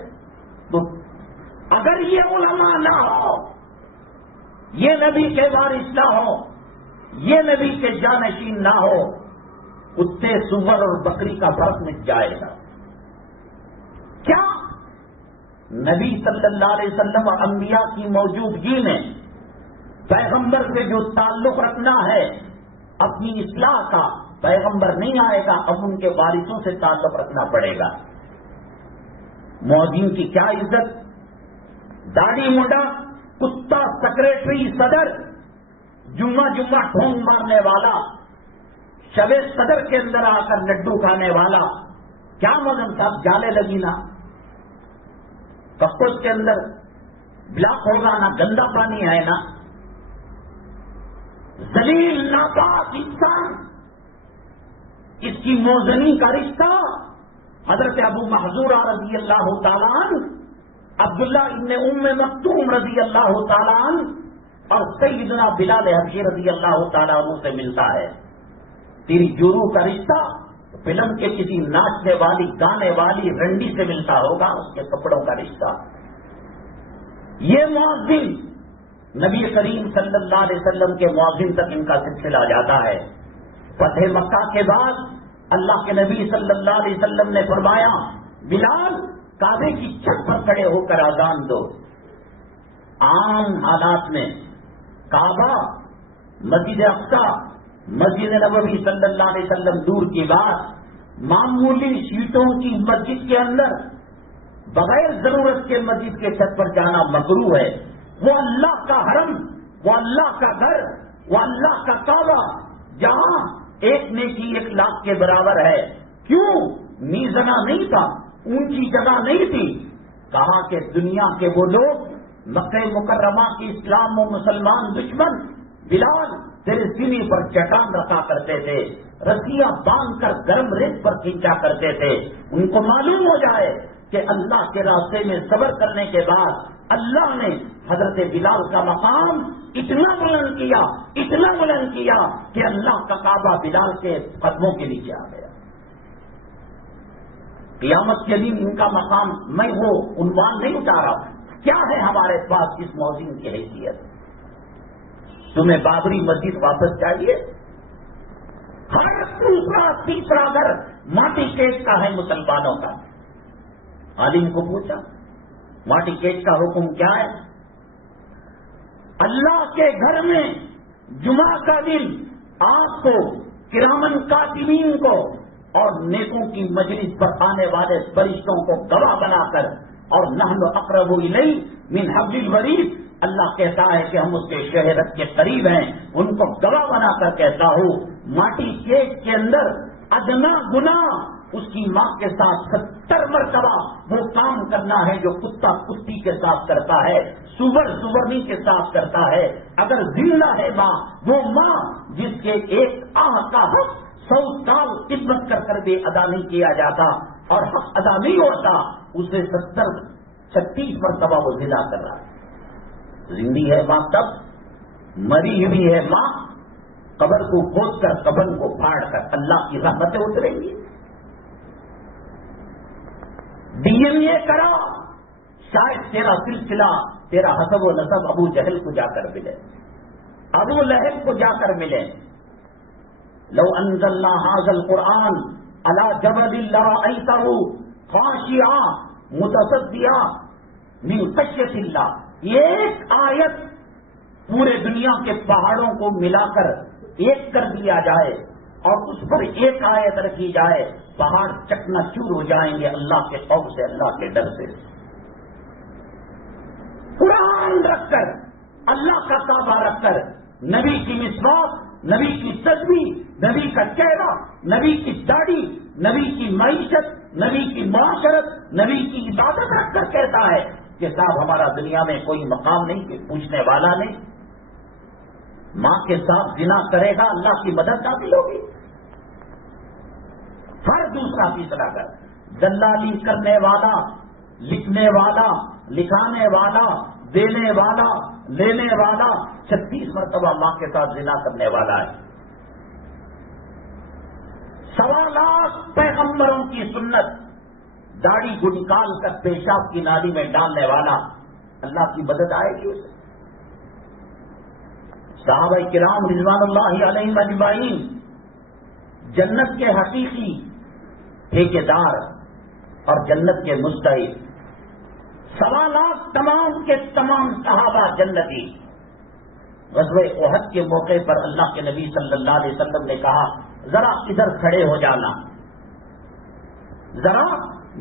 تو اگر یہ علماء نہ ہو, یہ نبی کے وارث نہ ہو, یہ نبی کے جانشین نہ ہو، کتے سور اور بکری کا فرق مٹ جائے گا۔ کیا نبی صلی اللہ علیہ وسلم اور انبیاء کی موجودگی میں پیغمبر سے جو تعلق رکھنا ہے اپنی اصلاح کا، پیغمبر نہیں آئے گا، اب ان کے وارثوں سے تعلق رکھنا پڑے گا۔ مؤذن کی کیا عزت، داڑھی مڈا، کتا سیکرٹری صدر، جمعہ ٹھونگ مارنے والا، شب صدر کے اندر آ کر لڈو کھانے والا، کیا مدن صاحب جالے لگی نا، کپڑوں کے اندر بلاک ہوگا نا، گندا پانی ہے نا، ذلیل ناپاک انسان، اس کی موزنی کا رشتہ حضرت ابو محذورہ رضی اللہ تعالیٰ عنہ، عبداللہ ابن ام مکتوم رضی اللہ تعالیٰ عنہ اور سیدنا بلال حبشی رضی اللہ تعالیٰ عنہ سے ملتا ہے۔ تیری جورو کا رشتہ فلم کے کسی ناچنے والی گانے والی رنڈی سے ملتا ہوگا، اس کے کپڑوں کا رشتہ۔ یہ مؤذن نبی کریم صلی اللہ علیہ وسلم کے مؤذن تک ان کا سلسلہ جاتا ہے۔ فتح مکہ کے بعد اللہ کے نبی صلی اللہ علیہ وسلم نے فرمایا، بلال کعبے کی چھت پر کھڑے ہو کر اذان دو۔ عام حالات میں کعبہ، مسجد اقصی، مسجد نبوی صلی اللہ علیہ وسلم دور کی بات، معمولی سیٹوں کی مسجد کے اندر بغیر ضرورت کے مسجد کے چھت پر جانا مکروہ ہے۔ وہ اللہ کا حرم، وہ اللہ کا گھر، وہ اللہ کا کعبہ، جہاں ایک نیکی 1,00,000 کے برابر ہے۔ کیوں؟ میزنا نہیں تھا، اونچی جگہ نہیں تھی۔ کہا کہ دنیا کے وہ لوگ مکہ مکرمہ کی اسلام و مسلمان دشمن بلال تیرے سینے پر چٹان رکھا کرتے تھے، رسیاں باندھ کر گرم ریت پر کھینچا کرتے تھے۔ ان کو معلوم ہو جائے کہ اللہ کے راستے میں صبر کرنے کے بعد اللہ نے حضرت بلال کا مقام اتنا بلند کیا، اتنا بلند کیا کہ اللہ کا کعبہ بلال کے قدموں کے نیچے آ گیا۔ قیامت کے دن ان کا مقام، میں وہ عنوان نہیں اٹھا رہا، کیا ہے ہمارے پاس اس موذن کی حیثیت؟ تمہیں بابری مسجد واپس چاہیے؟ ہر دوسرا تیسرا گھر ماٹی کیچ کا ہے مسلمانوں کا۔ عالم کو پوچھا ماٹی کیچ کا حکم کیا ہے؟ اللہ کے گھر میں جمعہ کا دن آپ کو، کرامن کاتبین کو اور نیکوں کی مجلس پر آنے والے فرشتوں کو گواہ بنا کر، اور نحن اقرب الیہ من حبل الورید، اللہ کہتا ہے کہ ہم اس کے شہرت کے قریب ہیں، ان کو گواہ بنا کر کہتا ہوں، ماٹی کیچ کے اندر ادنا گناہ اس کی ماں کے ساتھ 70 مرتبہ وہ کام کرنا ہے جو کتا کتی کے ساتھ کرتا ہے، سور سورنی کے ساتھ کرتا ہے۔ اگر زندہ ہے ماں، وہ ماں جس کے ایک آہ کا حق 100 سال خدمت کر کر بھی ادا نہیں کیا جاتا اور حق ادا نہیں ہوتا، اسے 36 مرتبہ وہ زندہ کر رہا ہے۔ زندی ہے ماں تب، مری ہوئی ہے ماں، قبر کو کھود کر قبر کو پھاڑ کر اللہ کی رحمتیں اتریں گی۔ ڈی این اے کرا، شاید تیرا سلسلہ، تیرا حسب و نسب ابو جہل کو جا کر ملے، ابو لہب کو جا کر ملے۔ لو انزلنا هذا القرآن على جبل لرأيته خاشعا متصدعا من خشیۃ اللہ، ایک آیت پورے دنیا کے پہاڑوں کو ملا کر ایک کر دیا جائے اور اس پر ایک آیت رکھی جائے، پہاڑ چکنا چور ہو جائیں گے اللہ کے خوف سے، اللہ کے ڈر سے۔ قرآن رکھ کر، اللہ کا کعبہ رکھ کر، نبی کی مسواک، نبی کی تسبیح، نبی کا چہرہ، نبی کی داڑھی، نبی کی معیشت، نبی کی معاشرت، نبی کی عبادت رکھ کر کہتا ہے کہ صاحب ہمارا دنیا میں کوئی مقام نہیں، کہ پوچھنے والا نہیں۔ ماں کے ساتھ زنا کرے گا، اللہ کی مدد حاصل ہوگی۔ ہر دوسرا تیسرا کر دلالی کرنے والا، لکھنے والا، لکھانے والا، دینے والا، لینے والا 36 مرتبہ ماں کے ساتھ زنا کرنے والا ہے۔ 1.25 لاکھ پیغمبروں کی سنت، داڑھی کو نکال کر پیشاب کی نالی میں ڈالنے والا، اللہ کی مدد آئے گی اسے؟ صحابہ کرام رضوان اللہ علیہم اجمعین جنت کے حقیقی ٹھیکیدار اور جنت کے مستحق، 1.25 لاکھ تمام کے تمام صحابہ جنتی۔ غزوہ احد کے موقع پر اللہ کے نبی صلی اللہ علیہ وسلم نے کہا ذرا ادھر کھڑے ہو جانا، ذرا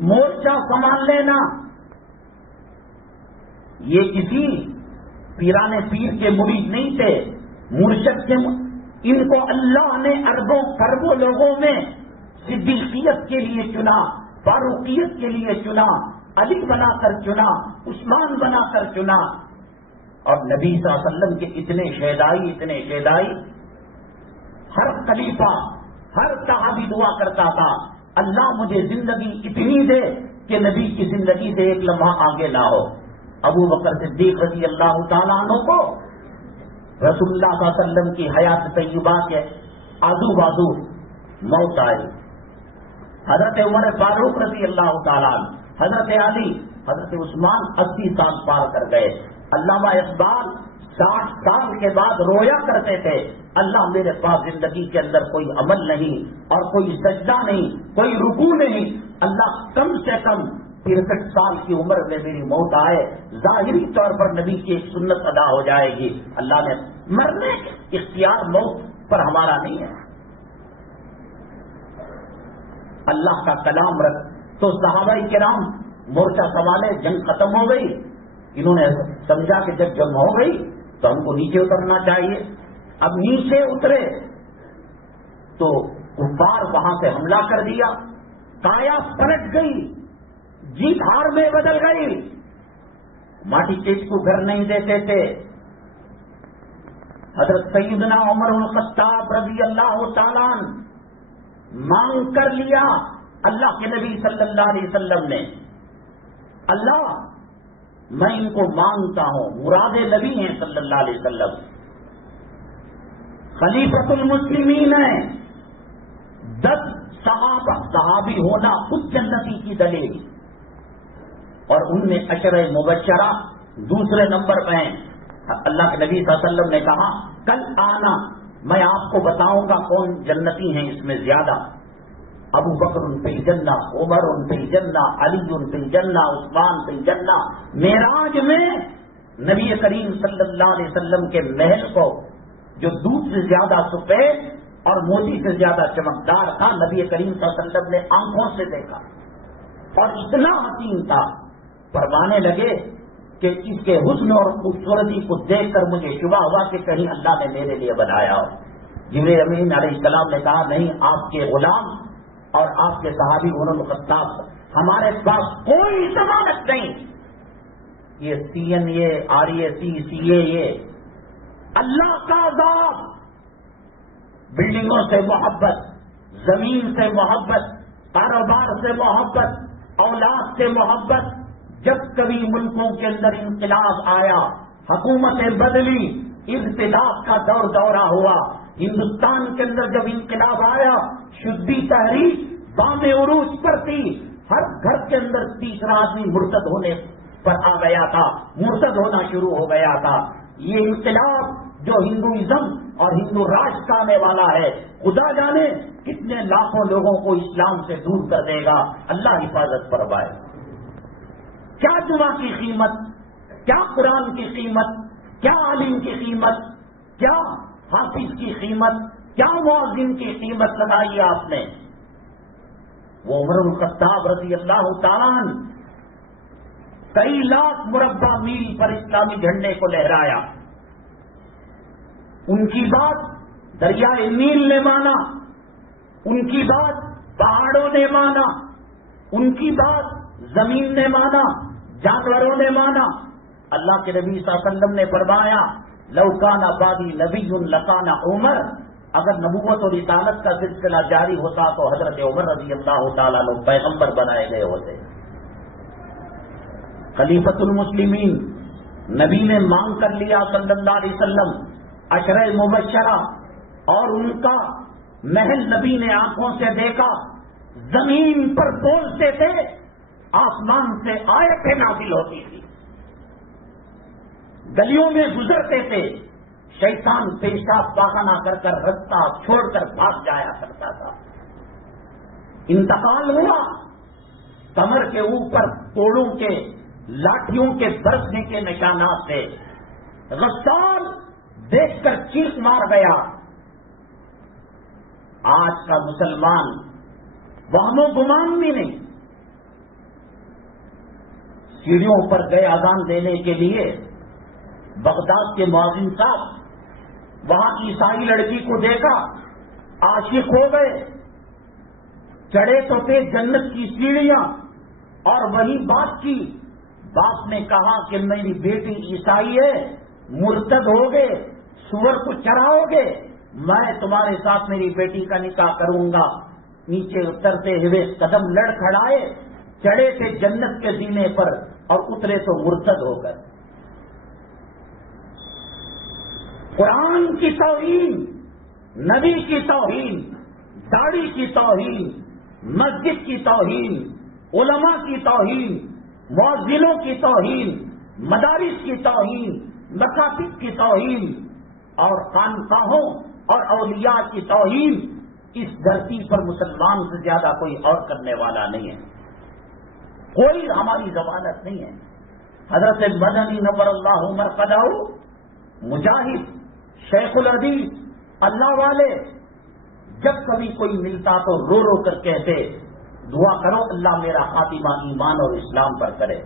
مورچہ سنبھال لینا۔ یہ کسی پیران پیر کے مرید نہیں تھے، مرشد کے ان کو اللہ نے اربوں خربوں لوگوں میں صدیقیت کے لیے چنا، فاروقیت کے لیے چنا، علی بنا کر چنا، عثمان بنا کر چنا۔ اور نبی صلی اللہ علیہ وسلم کے اتنے شہدائی، ہر خلیفہ ہر صحابی دعا کرتا تھا اللہ مجھے زندگی اتنی دے کہ نبی کی زندگی سے ایک لمحہ آگے نہ ہو۔ ابو بکر صدیق رضی اللہ تعالیٰ عنہ کو رسول اللہ صلی اللہ علیہ وسلم کی حیات طیبہ کے آزو بازو موت آئی۔ حضرت عمر فاروق رضی اللہ تعالیٰ عنہ، حضرت علی، حضرت عثمان 80 سال پار کر گئے۔ علامہ اقبال 60 سال کے بعد رویا کرتے تھے اللہ میرے پاس زندگی کے اندر کوئی عمل نہیں اور کوئی سجدہ نہیں، کوئی رکوع نہیں، اللہ کم سے کم 63 سال کی عمر میں میری موت آئے، ظاہری طور پر نبی کی ایک سنت ادا ہو جائے گی۔ اللہ نے مرنے کے اختیار موت پر ہمارا نہیں ہے، اللہ کا کلام رکھ۔ تو صحابہ کرام مورچہ سنبھالے، جنگ ختم ہو گئی، انہوں نے سمجھا کہ جب جنگ ہو گئی تو ہم کو نیچے اترنا چاہیے۔ اب نیچے اترے تو کفار وہاں سے حملہ کر دیا، کایا پلٹ گئی، جیت ہار میں بدل گئی۔ ماٹی چیز کو گھر نہیں دیتے تھے۔ حضرت سیدنا عمر بن الخطاب رضی اللہ تعالیٰ عنہ مانگ کر لیا اللہ کے نبی صلی اللہ علیہ وسلم نے، اللہ میں ان کو مانگتا ہوں، مراد نبی ہیں صلی اللہ علیہ وسلم، خلیفۃ المسلمین ہیں، 10 صحابی ہونا خود جنتی کی دلیل، اور ان میں عشرہ مبشرہ دوسرے نمبر پہ ہیں۔ اللہ کے نبی صلی اللہ علیہ وسلم نے کہا کل آنا میں آپ کو بتاؤں گا کون جنتی ہیں اس میں زیادہ۔ ابو بکر فی الجنہ، عمر فی الجنہ، علی فی الجنہ، عثمان فی الجنہ۔ معراج میں نبی کریم صلی اللہ علیہ وسلم کے محل کو جو دودھ سے زیادہ سفید اور موتی سے زیادہ چمکدار تھا، نبی کریم صلی اللہ علیہ وسلم نے آنکھوں سے دیکھا اور اتنا حسین تھا، فرمانے لگے کہ اس کے حسن اور خوبصورتی کو دیکھ کر مجھے شبہ ہوا کہ کہیں اللہ نے میرے لیے بنایا ہو۔ جبریل امین علیہ السلام نے کہا نہیں، آپ کے غلام اور آپ کے صحابی عمر بن الخطاب، ہمارے پاس کوئی ضمانت نہیں۔ یہ CN، یہ RAC، CA، یہ اللہ کا عذاب، بلڈنگوں سے محبت، زمین سے محبت، کاروبار سے محبت، اولاد سے محبت۔ جب کبھی ملکوں کے اندر انقلاب آیا، حکومتیں بدلی، ارتداد کا دورہ ہوا، ہندوستان کے اندر جب انقلاب آیا، شدی تحریک بام عروج پر تھی، ہر گھر کے اندر تیسرا آدمی مرتد ہونے پر آ گیا تھا، مرتد ہونا شروع ہو گیا تھا۔ یہ انقلاب جو ہندوازم اور ہندو راج کا آنے والا ہے، خدا جانے کتنے لاکھوں لوگوں کو اسلام سے دور کر دے گا، اللہ حفاظت فرمائے۔ کیا دعا کی قیمت، کیا قرآن کی قیمت، کیا عالم کی قیمت، کیا حافظ کی قیمت، کیا مؤذن کی قیمت لگائی آپ نے۔ وہ عمر بن الخطاب رضی اللہ تعالیٰ عنہ کئی لاکھ مربع میل پر اسلامی جھنڈے کو لہرایا۔ ان کی بات دریائے نیل نے مانا، ان کی بات پہاڑوں نے مانا، ان کی بات زمین نے مانا، جانوروں نے مانا۔ اللہ کے نبی صلی اللہ علیہ وسلم نے فرمایا لو کان بعدی نبی لکان عمر، اگر نبوت اور رسالت کا سلسلہ جاری ہوتا تو حضرت عمر رضی اللہ تعالیٰ عنہ پیغمبر بنائے گئے ہوتے۔ خلیفۃ المسلمین نبی نے مانگ کر لیا صلی اللہ علیہ وسلم، عشرہ مبشرہ اور ان کا محل نبی نے آنکھوں سے دیکھا، زمین پر بولتے تھے، آسمان سے آیتیں نازل ہوتی تھی، گلیوں میں گزرتے تھے، شیطان پیشاب پاخانہ کر کر رستہ چھوڑ کر بھاگ جایا کرتا تھا. انتقال ہوا، کمر کے اوپر کوڑوں کے لاٹھیوں کے برسنے کے نشانات تھے. غسان دیکھ کر چیخ مار گیا. آج کا مسلمان وہم و گمان بھی نہیں. سیڑھیوں پر گئے اذان دینے کے لیے، بغداد کے مؤذن صاحب وہاں عیسائی لڑکی کو دیکھا، عاشق ہو گئے، چڑھے تو تھے جنت کی سیڑھیاں اور وہی بات کی. باپ نے کہا کہ میری بیٹی عیسائی ہے، مرتد ہو گئے، سور کو چراؤ گے، میں تمہارے ساتھ میری بیٹی کا نکاح کروں گا. نیچے اترتے ہوئے قدم لڑ کھڑائے، چڑھے تھے جنت کے زینے پر اور اترے تو مرتد ہو گئے. قرآن کی توہین، نبی کی توہین، داڑھی کی توہین، مسجد کی توہین، علماء کی توہین، مؤذنوں کی توہین، مدارس کی توہین، مکاتب کی توہین اور خانقاہوں اور اولیاء کی توہین اس دھرتی پر مسلمان سے زیادہ کوئی اور کرنے والا نہیں ہے. کوئی ہماری ضمانت نہیں ہے. حضرت مدنی نور اللہ مرقدہ، مجاہد، شیخ الحدیث، اللہ والے، جب کبھی کوئی ملتا تو رو رو کر کہتے دعا کرو اللہ میرا خاتمہ ایمان اور اسلام پر کرے.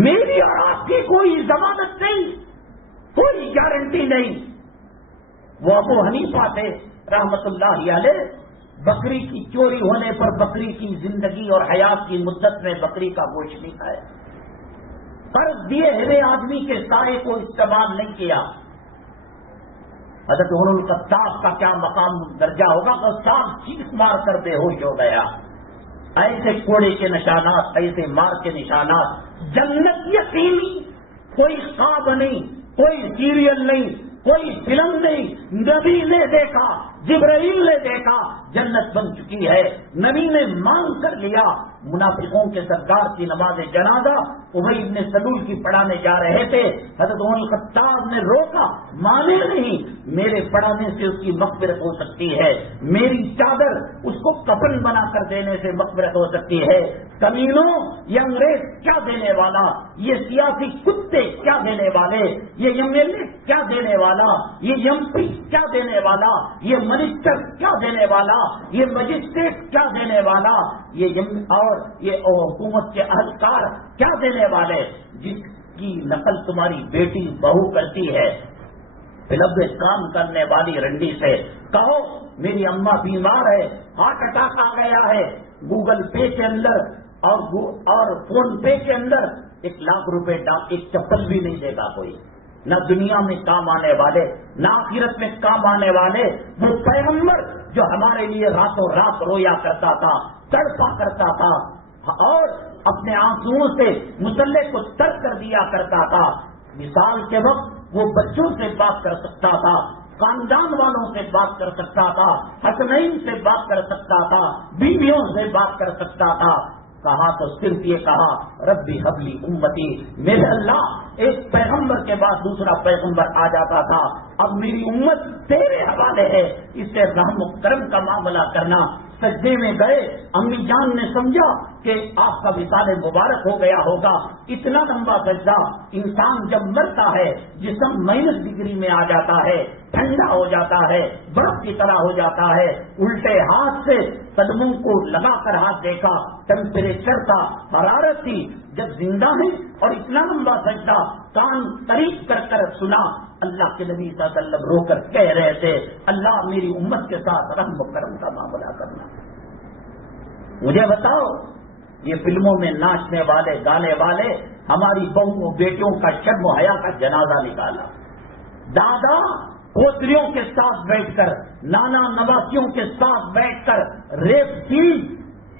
میری اور آپ کی کوئی ضمانت نہیں، کوئی گارنٹی نہیں. وہ ابو حنیفہ تھے رحمت اللہ علیہ، بکری کی چوری ہونے پر بکری کی زندگی اور حیات کی مدت میں بکری کا گوشت نہیں کھایا. قرض دیے ہوئے آدمی کے سائے کو استعمال نہیں کیا. حضرت عمر الخطاب کا کیا مقام درجہ ہوگا؟ خطاب چیخ مار کر بے ہوش ہو گیا. ایسے کوڑے کے نشانات، ایسے مار کے نشانات. جنت یقینی، کوئی خواب نہیں، کوئی سیریل نہیں، کوئی فلم نہیں. نبی نے دیکھا، جبرائیل نے دیکھا، جنت بن چکی ہے. نبی نے مانگ کر لیا. منافقوں کے سردار کی نماز جنازہ ابی بن سلول کی پڑھانے جا رہے تھے. حضرت عمر الخطاب نے روکا، مانے نہیں. میرے پڑھانے سے اس کی مغفرت ہو سکتی ہے، میری چادر اس کو کفن بنا کر دینے سے مغفرت ہو سکتی ہے. کمینوں، یہ انگریز کیا دینے والا، یہ سیاسی کتے کیا دینے والے، یہ ایم ایل اے کیا دینے والا، یہ ایم پی کیا دینے والا، یہ منسٹر کیا دینے والا، یہ مجسٹریٹ کیا دینے والا، یہ اور یہ حکومت کے اہلکار کیا دینے والے، جس کی نقل تمہاری بیٹی بہو کرتی ہے. فلم میں کام کرنے والی رنڈی سے کہو میری اماں بیمار ہے، ہارٹ اٹیک آ گیا ہے، گوگل پے کے اندر اور فون پے کے اندر 1 لاکھ روپے ڈال، ایک چپل بھی نہیں دے گا کوئی. نہ دنیا میں کام آنے والے، نہ آخرت میں کام آنے والے. وہ پیغمبر جو ہمارے لیے راتوں رات رویا کرتا تھا، تڑپا کرتا تھا اور اپنے آنسوؤں سے مسلح کو ترک کر دیا کرتا تھا. مثال کے وقت وہ بچوں سے بات کر سکتا تھا، خاندان والوں سے بات کر سکتا تھا، حسنین سے بات کر سکتا تھا، بیویوں سے بات کر سکتا تھا. کہا تو صرف یہ کہا ربی حبلی امتی، میرے اللہ ایک پیغمبر کے بعد دوسرا پیغمبر آ جاتا تھا، اب میری امت تیرے حوالے ہے، اس سے رحم و کرم کا معاملہ کرنا. سجدے میں گئے، امی جان نے سمجھا کہ آپ کا وصال مبارک ہو گیا ہوگا. اتنا لمبا سجدہ، انسان جب مرتا ہے جسم -ڈگری میں آ جاتا ہے، ٹھنڈا ہو جاتا ہے، برف کی طرح ہو جاتا ہے. الٹے ہاتھ سے قدموں کو لگا کر ہاتھ دیکھا، ٹیمپریچر تھا، حرارت تھی. جب زندہ ہے اور اتنا لمبا سجدہ کان قریب کر کر سنا، اللہ کے نبی صلی اللہ علیہ وسلم رو کر کہہ رہے تھے اللہ میری امت کے ساتھ رحم و کرم کا معاملہ کرنا. مجھے بتاؤ، یہ فلموں میں ناچنے والے گانے والے ہماری بہوؤں بیٹیوں کا شرم و حیا کا جنازہ نکالا. دادا پوتریوں کے ساتھ بیٹھ کر، نانا نواسیوں کے ساتھ بیٹھ کر ریپ کی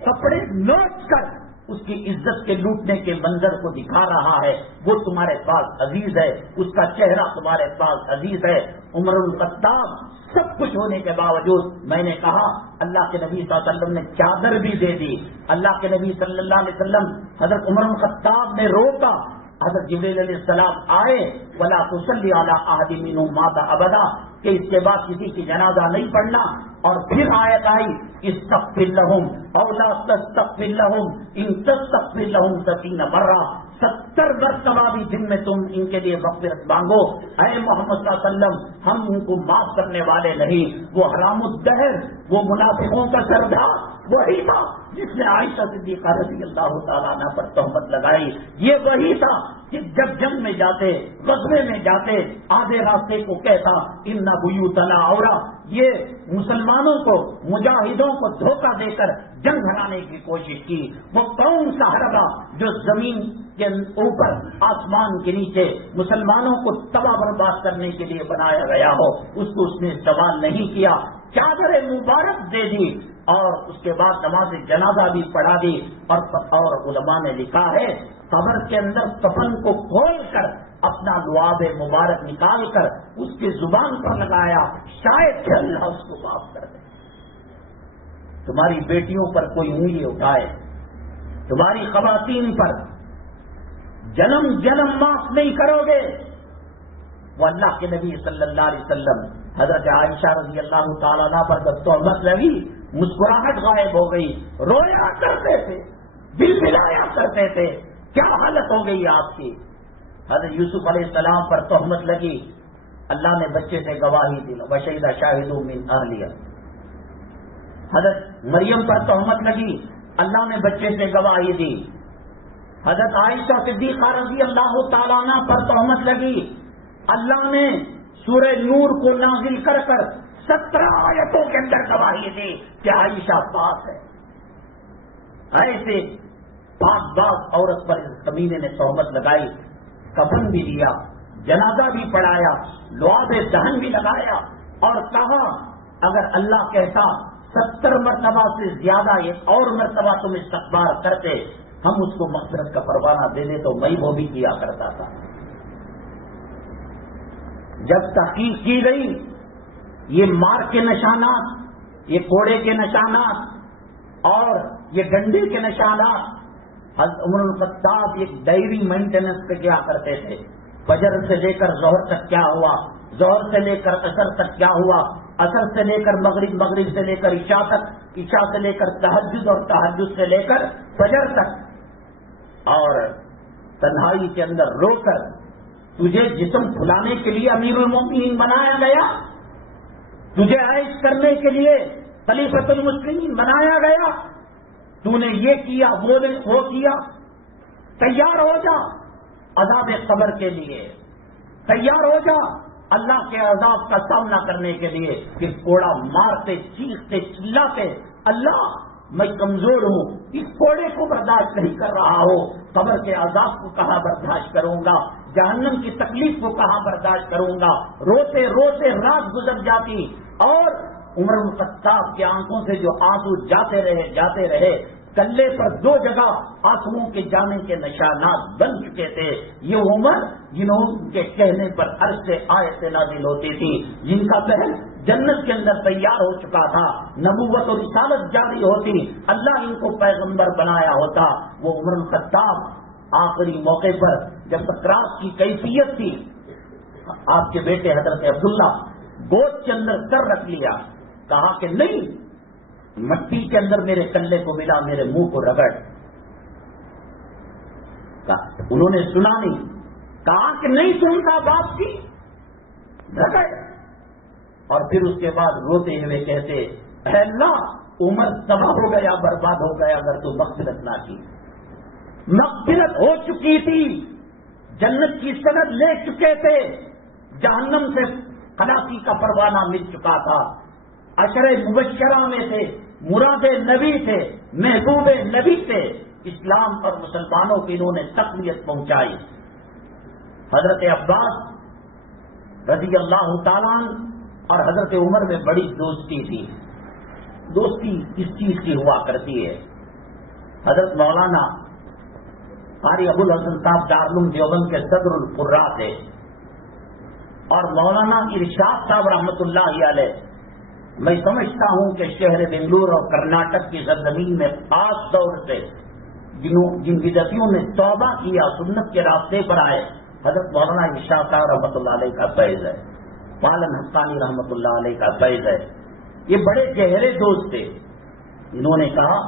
کپڑے نوچ کر اس کی عزت کے لوٹنے کے منظر کو دکھا رہا ہے. وہ تمہارے پاس عزیز ہے، اس کا چہرہ تمہارے پاس عزیز ہے. عمر الخطاب سب کچھ ہونے کے باوجود، میں نے کہا اللہ کے نبی صلی اللہ علیہ وسلم نے چادر بھی دے دی. اللہ کے نبی صلی اللہ علیہ وسلم حضرت عمر الخطاب نے روکا، حضرت جبریل علیہ السلام آئے، ولا تصلی علی احد منہم مات ابدا، کہ اس کے بعد کسی کی جنازہ نہیں پڑھنا. اور پھر آیت آئی استغفر لہم او لا تستغفر لہم ان تستغفر لہم 70 مرہ، 70 مرتبہ بھی دن میں تم ان کے لیے مغفرت مانگو. اے محمد صلی اللہ علیہ وسلم، ہم ان کو معاف کرنے والے نہیں. وہ حرام الدہر، وہ منافقوں کا سردار وہی تھا جس نے عائشہ صدیقہ رضی اللہ تعالیٰ عنہ پر تہمت لگائی. یہ وہی تھا کہ جب جنگ میں جاتے، غزوے میں جاتے، آدھے راستے کو کہتا ان بیوتنا عورہ. یہ مسلمانوں کو، مجاہدوں کو دھوکہ دے کر جنگ ہرانے کی کوشش کی. وہ کون سا حربہ جو زمین کے اوپر آسمان کے نیچے مسلمانوں کو تباہ برباد کرنے کے لیے بنایا گیا ہو، اس کو اس نے استعمال نہیں کیا. چادر مبارک دے دی اور اس کے بعد نماز جنازہ بھی پڑھا دی. اور علماء نے لکھا ہے قبر کے اندر کفن کو کھول کر اپنا لعاب مبارک نکال کر اس کی زبان پر لگایا، شاید کہ اللہ اس کو معاف کر دے. تمہاری بیٹیوں پر کوئی انگلی اٹھائے، تمہاری خواتین پر جنم جنم معاف نہیں کرو گے. وہ اللہ کے نبی صلی اللہ علیہ وسلم حضرت عائشہ رضی اللہ تعالیٰ عنہ پر جب تہمت لگی، مسکراہٹ غائب ہو گئی، رویا کرتے تھے، دل ملایا کرتے تھے. کیا حالت ہو گئی آپ کی؟ حضرت یوسف علیہ السلام پر تہمت لگی، اللہ نے بچے سے گواہی دی، وشہد شاہد من اہلیہ. حضرت مریم پر تہمت لگی، اللہ نے بچے سے گواہی دی. حضرت عائشہ صدیقہ رضی اللہ تعالیٰ عنہ پر تہمت لگی، اللہ نے سورہ نور کو نازل کر کر 17 آیتوں کے اندر گواہی دی کہ عائشہ پاک ہے. ایسے پاک باز عورت پر اس کمینے نے تہمت لگائی، کفن بھی دیا، جنازہ بھی پڑھایا، لعاب دہن بھی لگایا اور کہا اگر اللہ کہتا 70 مرتبہ سے زیادہ ایک اور مرتبہ تم استغفار کرتے، ہم اس کو مغفرت کا پروانہ دے دے تو میں وہ بھی کیا کرتا تھا. جب تحقیق کی گئی یہ مار کے نشانات، یہ کوڑے کے نشانات اور یہ ڈنڈے کے نشانات، حضرت عمر الخطاب ایک ڈائری مینٹیننس پہ کیا کرتے تھے. فجر سے لے کر ظہر تک کیا ہوا، ظہر سے لے کر عصر تک کیا ہوا، عصر سے لے کر مغرب، مغرب سے لے کر عشاء تک، عشاء سے لے کر تہجد اور تہجد سے لے کر فجر تک. اور تنہائی کے اندر رو کر تجھے جسم پھلانے کے لیے امیر المومنین بنایا گیا، تجھے عائش کرنے کے لیے خلیفۃ المسلمین بنایا گیا، تو نے یہ کیا وہ کیا. تیار ہو جا عذاب قبر کے لیے، تیار ہو جا اللہ کے عذاب کا سامنا کرنے کے لیے. کہ کوڑا مارتے، چیختے، چلاتے اللہ میں کمزور ہوں، اس کوڑے کو برداشت نہیں کر رہا ہوں، قبر کے عذاب کو کہاں برداشت کروں گا، جہنم کی تکلیف کو کہاں برداشت کروں گا. روتے روتے رات گزر جاتی اور عمر بن خطاب کی آنکھوں سے جو آنسو جاتے رہے. کلے پر 2 جگہ آنسوؤں کے جانے کے نشانات بن چکے تھے. یہ عمر جنہوں کے کہنے پر عرش سے آیتیں نازل ہوتی تھی، جن کا پہل جنت کے اندر تیار ہو چکا تھا، نبوت اور رسالت جاری ہوتی، اللہ ان کو پیغمبر بنایا ہوتا. وہ عمر بن خطاب آخری موقع پر جب سکرات کی کیفیت تھی، آپ کے بیٹے حضرت عبداللہ گود کے اندر سر رکھ لیا، کہا کہ نہیں، مٹی کے اندر میرے کلے کو ملا، میرے منہ کو رگڑ. انہوں نے سنا نہیں، کہا کہ نہیں سنتا باپ کی، رگڑ. اور پھر اس کے بعد روتے ہوئے کہتے اے اللہ عمر تباہ ہو گیا، برباد ہو گیا اگر تو مغفرت نہ کی. مغفرت ہو چکی تھی، جنت کی سند لے چکے تھے، جہنم سے خلاصی کا پروانہ مل چکا تھا. عشر مبشرہ میں تھے، مراد نبی تھے، محبوب نبی تھے. اسلام اور مسلمانوں کی انہوں نے تقویت پہنچائی. حضرت عباس رضی اللہ تعالیٰ اور حضرت عمر میں بڑی دوستی تھی. دوستی اس چیز کی ہوا کرتی ہے. حضرت مولانا قاری ابو الحسن صاحب دارالعلوم دیوبند کے صدر القراء تھے، اور مولانا ارشاد صاحب رحمۃ اللہ علیہ، میں سمجھتا ہوں کہ شہر بنگلور اور کرناٹک کی سرزمین میں خاص طور سے جن بدعتیوں نے توبہ کیا، سنت کے راستے پر آئے، حضرت مولانا اشاق صاحب رحمۃ اللہ علیہ کا فیض ہے، پالن حقانی رحمۃ اللہ علیہ کا فیض ہے. یہ بڑے گہرے دوست تھے. انہوں نے کہا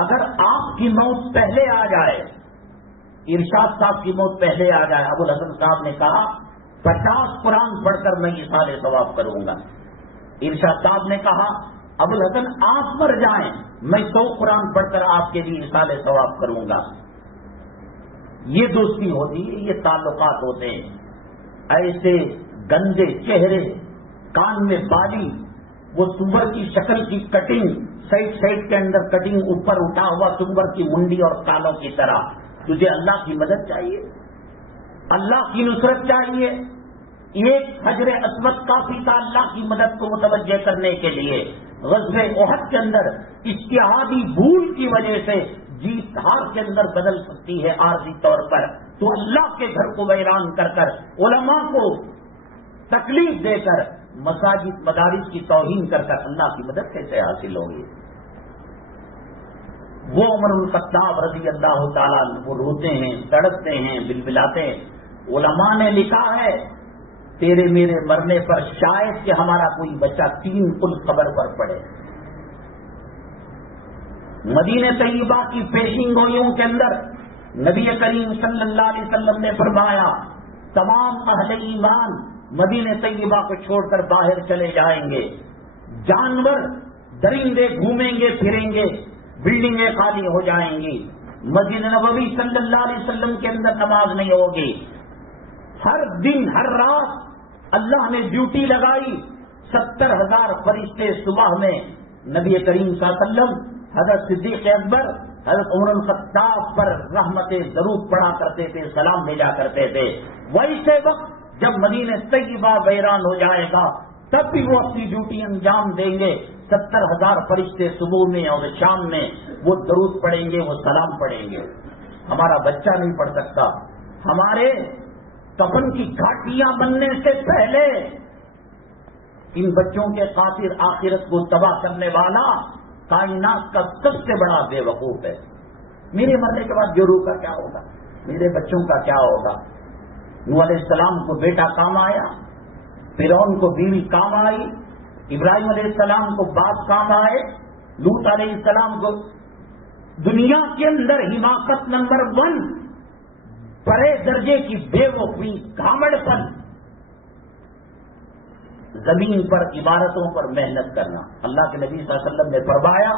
اگر آپ کی موت پہلے آ جائے، ارشاد صاحب کی موت پہلے آ جائے، ابو الحسن صاحب نے کہا 50 قرآن پڑھ کر میں ایصال ثواب کروں گا. ارشاد صاحب نے کہا ابو الحسن آپ مر جائیں میں 100 قرآن پڑھ کر آپ کے لیے ایصال ثواب کروں گا. یہ دوستی ہوتی ہے، یہ تعلقات ہوتے ہیں. ایسے گندے چہرے، کان میں بالی، وہ سور کی شکل کی کٹنگ، سائڈ کے اندر کٹنگ، اوپر اٹھا ہوا سور کی منڈی اور کانوں کی طرح. تجھے اللہ کی مدد چاہیے، اللہ کی نصرت چاہیے. ایک حجر اسود کافی تھا اللہ کی مدد کو متوجہ کرنے کے لیے. غزوہ احد کے اندر اجتہادی بھول کی وجہ سے جیت ہار کے اندر بدل سکتی ہے عارضی طور پر، تو اللہ کے گھر کو ویران کر کر، علماء کو تکلیف دے کر، مساجد مدارس کی توہین کر کر اللہ کی مدد کیسے حاصل ہوگی؟ وہ عمر الخطاب رضی اللہ تعالیٰ وہ روتے ہیں، تڑپتے ہیں، بلبلاتے ہیں. علماء نے لکھا ہے تیرے میرے مرنے پر شاید کہ ہمارا کوئی بچہ 3 پل قبر پر پڑے. مدینہ طیبہ کی پیشین گوئیوں کے اندر نبی کریم صلی اللہ علیہ وسلم نے فرمایا تمام اہل ایمان مدینہ طیبہ کو چھوڑ کر باہر چلے جائیں گے. جانور درندے گھومیں گے پھریں گے، بلڈنگیں خالی ہو جائیں گی. مسجد نبوی صلی اللہ علیہ وسلم کے اندر نماز نہیں ہوگی. ہر دن ہر رات اللہ نے ڈیوٹی لگائی. 70,000 فرشتے صبح میں نبی کریم صلی اللہ علیہ وسلم، حضرت صدیق اکبر، حضرت عمر الخطاب پر رحمت درود پڑھا کرتے تھے، سلام بھیجا کرتے تھے. ویسے وقت جب مدینہ طیبہ ویران ہو جائے گا تب بھی وہ اپنی ڈیوٹی انجام دیں گے. 70,000 فرشتے صبح میں اور شام میں وہ درود پڑھیں گے، وہ سلام پڑھیں گے. ہمارا بچہ نہیں پڑھ سکتا. ہمارے کفن کی گھاٹیاں بننے سے پہلے ان بچوں کے خاطر آخرت کو تباہ کرنے والا کائنات کا سب سے بڑا بے وقوف ہے. میرے مرنے کے بعد جو روح کا کیا ہوگا، میرے بچوں کا کیا ہوگا؟ نوح علیہ السلام کو بیٹا کام آیا، فرعون کو بیوی کام آئی، ابراہیم علیہ السلام کو باپ کام آئے، لوط علیہ السلام کو. دنیا کے اندر حماقت نمبر 1، بڑے درجے کی بے وقوفی، گھامڑ پن، زمین پر عبادتوں پر محنت کرنا. اللہ کے نبی صلی اللہ علیہ وسلم نے فرمایا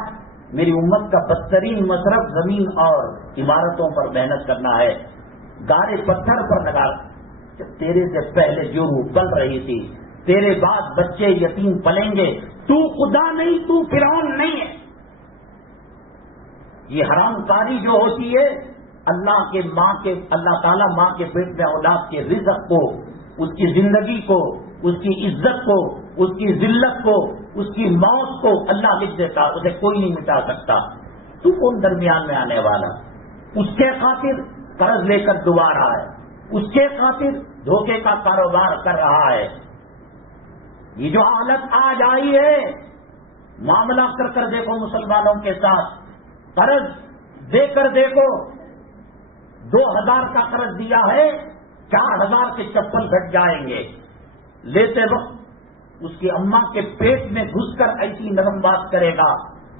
میری امت کا بدترین مصرف زمین اور عبادتوں پر محنت کرنا ہے. گارے پتھر پر لگا. تیرے سے پہلے جو روح پل رہی تھی، تیرے بعد بچے یتیم پلیں گے، تو خدا نہیں، تو فرعون نہیں ہے. یہ حرام کاری جو ہوتی ہے اللہ تعالیٰ ماں کے پیٹ میں اولاد کے رزق کو، اس کی زندگی کو، اس کی عزت کو، اس کی ذلت کو، اس کی موت کو اللہ لکھ دیتا، اسے کوئی نہیں مٹا سکتا. تو کون درمیان میں آنے والا؟ اس کے خاطر قرض لے کر ڈبا رہا ہے، اس کے خاطر دھوکے کا کاروبار کر رہا ہے. یہ جو حالت آج آئی ہے، معاملہ کر دیکھو مسلمانوں کے ساتھ، قرض دے کر دیکھو. 2,000 کا قرض دیا ہے، 4,000 کے چپل گھٹ جائیں گے. لیتے وقت اس کی اماں کے پیٹ میں گھس کر ایسی نرم بات کرے گا،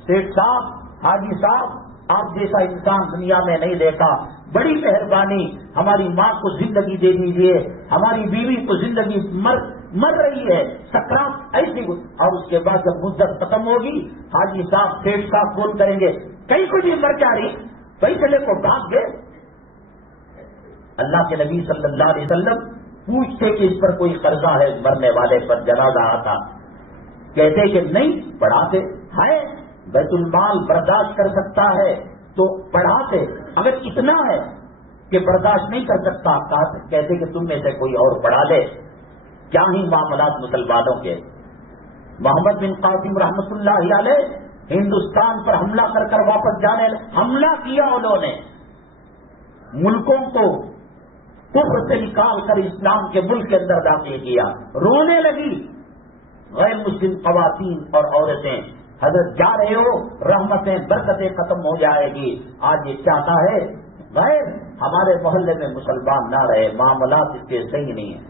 سیٹھ صاحب، حاجی صاحب، آپ جیسا انسان دنیا میں نہیں دیکھا، بڑی مہربانی، ہماری ماں کو زندگی دے دیجیے، ہماری بیوی کو زندگی مر رہی ہے، سکرات ایسی. اور اس کے بعد جب مدت ختم ہوگی، حاجی صاحب، سیٹھ صاحب فون کریں گے، کہیں کچھ مر جا رہی، پیسے لے کو بھاگ گئے. اللہ کے نبی صلی اللہ علیہ وسلم پوچھتے کہ اس پر کوئی قرضہ ہے مرنے والے پر، جنازہ آتا، کہتے کہ نہیں، پڑھاتے. ہے بیت المال برداشت کر سکتا ہے تو پڑھاتے، اگر اتنا ہے کہ برداشت نہیں کر سکتا کہتے کہ تم میں سے کوئی اور پڑھا لے. کیا ہی معاملات مسلمانوں کے. محمد بن قاسم رحمۃ اللہ علیہ ہندوستان پر حملہ کر واپس جانے حملہ کیا، انہوں نے ملکوں کو کفر سے نکال کر اسلام کے ملک کے اندر داخل کیا. رونے لگی غیر مسلم خواتین اور عورتیں حضرت جا رہے ہو رحمتیں برکتیں ختم ہو جائے گی. آج یہ چاہتا ہے غیر ہمارے محلے میں مسلمان نہ رہے, معاملات اس کے صحیح نہیں ہیں.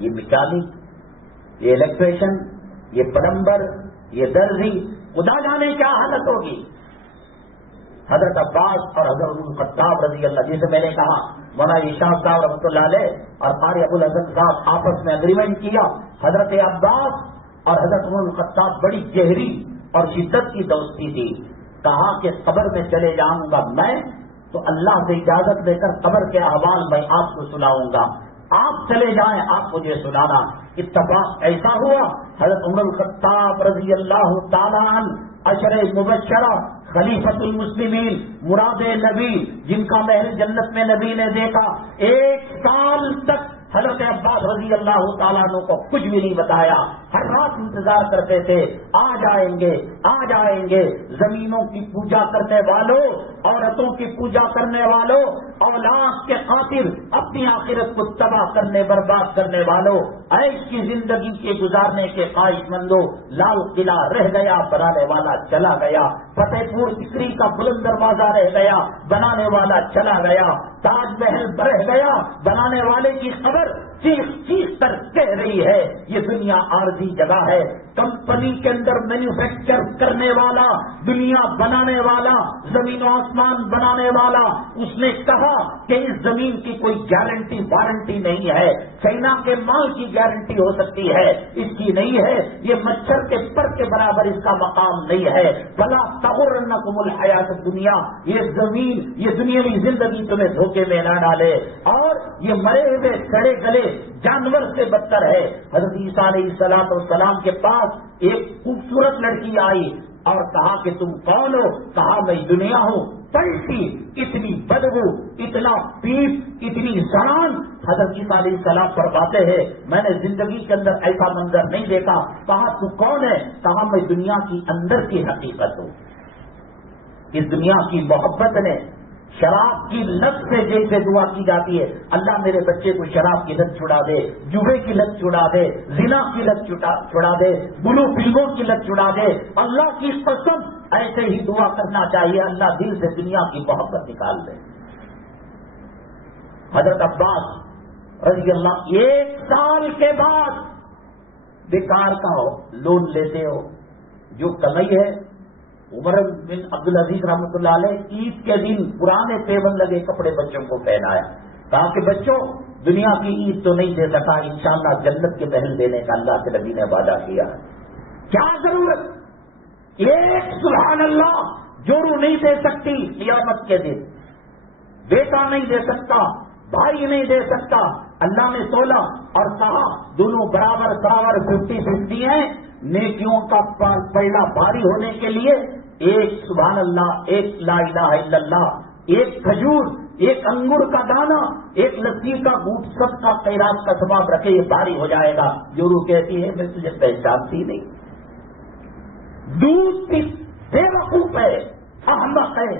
یہ میکینک, یہ الیکٹریشن, یہ پلمبر, یہ درزی, خدا جانے کیا حالت ہوگی. حضرت عباس اور حضرت الخطاب رضی اللہ, جسے میں نے کہا مولانا اشاق صاحب رحمۃ اللہ علیہ اور قاری ابو الحسن صاحب آپس میں اگریمنٹ کیا. حضرت عباس اور حضرت الخطاب بڑی گہری اور شدت کی دوستی تھی. کہا کہ قبر میں چلے جاؤں گا میں تو اللہ سے اجازت لے کر قبر کے احوال میں آپ کو سناؤں گا, آپ چلے جائیں آپ مجھے سنانا. اتفاق ایسا ہوا حضرت عمر الخطاب رضی اللہ تعالیٰ عنہ عشر مبشرہ خلیفۃ المسلمین مراد نبی جن کا محل جنت میں نبی نے دیکھا, 1 سال تک حضرت عباس رضی اللہ تعالیٰ عنہ کو کچھ بھی نہیں بتایا. ہر رات انتظار کرتے تھے, آ جائیں گے آ جائیں گے. زمینوں کی پوجا کرنے والوں, عورتوں کی پوجا کرنے والوں, اولاد کے خاطر اپنی آخرت کو تباہ کرنے برباد کرنے والوں, عیش کی زندگی کے گزارنے کے خواہش مندوں, لال قلعہ رہ گیا بنانے والا چلا گیا, فتح پور سکری کا بلند دروازہ رہ گیا بنانے والا چلا گیا, تاج محل رہ گیا بنانے والے کی خبر چیخ چیخ کر کہہ رہی ہے یہ دنیا عارضی جگہ ہے. کمپنی کے اندر مینوفیکچر کرنے والا, دنیا بنانے والا, زمین و آسمان بنانے والا, اس نے کہا کہ اس زمین کی کوئی گارنٹی وارنٹی نہیں ہے. چائنا کے مال کی گارنٹی ہو سکتی ہے, اس کی نہیں ہے. یہ مچھر کے پر کے برابر اس کا مقام نہیں ہے. فلا تغرنکم الحیات الدنیا, یہ زمین یہ دنیاوی زندگی تمہیں دھوکے میں نہ ڈالے. اور یہ مرے ہوئے سڑے گلے جانور سے بدتر ہے. حضرت عیسیٰ علیہ السلام کے پاس ایک خوبصورت لڑکی آئی اور کہا کہ تم کون ہو؟ کہا میں دنیا ہوں. پلٹی, اتنی بدبو, اتنا پیپ, اتنی زنان. حضرت عیسیٰ علیہ السلام فرماتے ہیں میں نے زندگی کے اندر ایسا منظر نہیں دیکھا. کہا تو کون ہے؟ کہا میں دنیا کی اندر کی حقیقت ہوں. اس دنیا کی محبت نے شراب کی لت سے جیسے دعا کی جاتی ہے اللہ میرے بچے کو شراب کی لت چھڑا دے, جوے کی لت چھڑا دے, زنا کی لت چھڑا دے, بلو فلموں کی لت چھڑا دے. اللہ کی قسم ایسے ہی دعا کرنا چاہیے اللہ دل سے دنیا کی محبت نکال دے. حضرت عباس رضی اللہ 1 سال کے بعد بیکار کا ہو لون لیتے ہو, جو کمائی ہے عمر بن عبدالعزیز رحمۃ اللہ علیہ عید کے دن پرانے ٹیبل لگے کپڑے بچوں کو پہنایا. کہا کہ بچوں دنیا کی عید تو نہیں دے سکا, انشاءاللہ جنت کے محل دینے کا اللہ کے نبی نے وعدہ کیا. کیا ضرورت, ایک سبحان اللہ جوڑو نہیں دے سکتی قیامت کے دن, بیٹا نہیں دے سکتا, بھائی نہیں دے سکتا. اللہ نے تولا اور کہا دونوں برابر 50-50 ہیں. نیکیوں کا پلڑا بھاری ہونے کے لیے ایک سبحان اللہ, ایک لا الہ الا اللہ, ایک کھجور, ایک انگور کا دانہ, ایک لسی کا گھونٹ سب کا خیرات کا ثواب رکھے, یہ بھاری ہو جائے گا. جورو کہتی ہے میں تجھے پہچانتی نہیں. دودھ کی بے وقوف ہے, احمق ہے,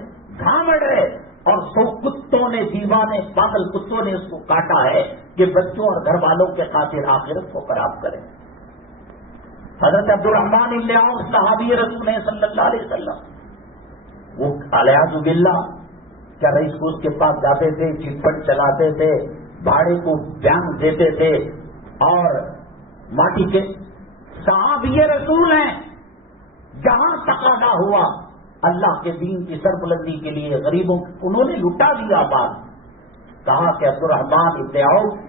گھامڑ ہے, اور 100 کتوں نے, دیوانے پاگل کتوں نے اس کو کاٹا ہے کہ بچوں اور گھر والوں کے خاطر آخرت کو خراب کریں. حضرت عبد الرحمن بن عوف صحابی رسول صلی اللہ علیہ وسلم, وہ الیاذ باللہ کیا رئیس کو اس کے پاس جاتے تھے, چٹ پٹ چلاتے تھے, بھاڑے کو بیان دیتے تھے, اور ماٹی کے صحابی رسول ہیں. جہاں تقاضا ہوا اللہ کے دین کی سربلندی کے لیے غریبوں انہوں نے لٹا دیا. بات کہا کہ عبد الرحمن بن عوف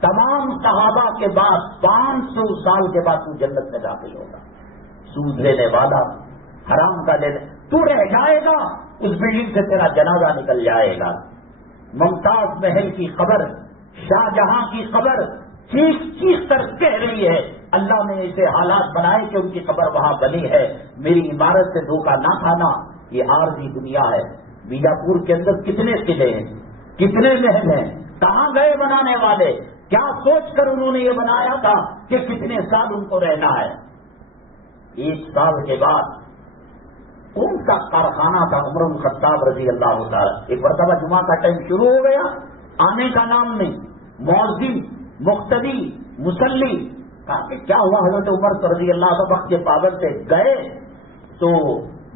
تمام صحابہ کے بعد 500 سال کے بعد تو جنت میں داخل ہوگا. سود لینے والا, حرام کا لینے, تو رہ جائے گا, اس بلڈنگ سے تیرا جنازہ نکل جائے گا. ممتاز محل کی خبر, شاہ جہاں کی خبر چیخ چیخ کر کہہ رہی ہے اللہ نے ایسے حالات بنائے کہ ان کی خبر وہاں بنی ہے. میری عمارت سے دھوکہ نہ کھانا, یہ عارضی دنیا ہے. بیجاپور کے اندر کتنے قلعے ہیں, کتنے محل ہیں, کہاں گئے بنانے والے, کیا سوچ کر انہوں نے یہ بنایا تھا کہ کتنے سال ان کو رہنا ہے. 1 سال کے بعد کون سا کارخانہ تھا عمر بن الخطاب رضی اللہ تعالی. ایک مرتبہ جمعہ کا ٹائم شروع ہو گیا, آنے کا نام نہیں, مؤذن, مقتدی, مصلی, کہا کہ کیا ہوا؟ حضرت عمر رضی اللہ عنہ وقت کے پابند سے گئے تو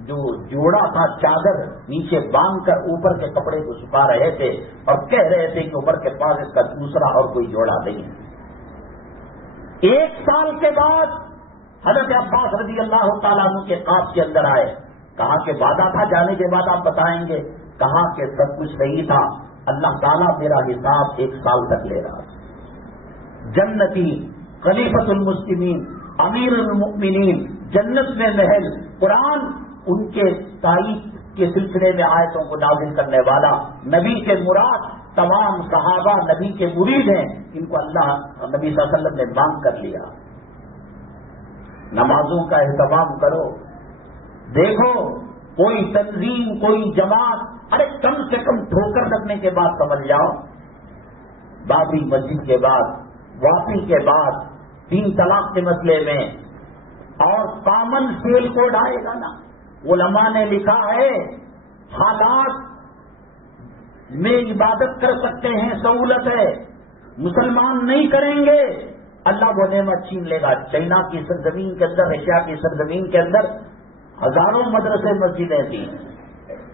جو جوڑا تھا چادر نیچے باندھ کر اوپر کے کپڑے کو سکھا رہے تھے اور کہہ رہے تھے کہ عمر کے پاس اس کا دوسرا اور کوئی جوڑا نہیں ہے۔ 1 سال کے بعد حضرت عباس رضی اللہ تعالیٰ عنہ کے خواب کے اندر آئے، کہا کہ وعدہ تھا جانے کے بعد آپ بتائیں گے، کہا کہ سب کچھ صحیح تھا، اللہ تعالیٰ میرا حساب 1 سال تک لے رہا۔ جنتی خلیفۃ المسلمین امیر المؤمنین، جنت میں محل، قرآن ان کے تائید کے سلسلے میں آیتوں کو نازل کرنے والا، نبی کے مراد تمام صحابہ نبی کے مرید ہیں، ان کو اللہ نبی صلی اللہ علیہ وسلم نے مانگ کر لیا۔ نمازوں کا اہتمام کرو، دیکھو کوئی تنظیم کوئی جماعت، ارے کم سے کم ٹھوکر لگنے کے بعد سمجھ جاؤ، بابری مسجد کے بعد، واپی کے بعد، 3 طلاق کے مسئلے میں، اور کامن سیل کوڈ آئے گا نا۔ علماء نے لکھا ہے حالات میں عبادت کر سکتے ہیں، سہولت ہے، مسلمان نہیں کریں گے، اللہ وہ نعمت چھین لے گا۔ چائنا کی سرزمین کے اندر، ایشیا کی سرزمین کے اندر ہزاروں مدرسے مسجدیں تھیں،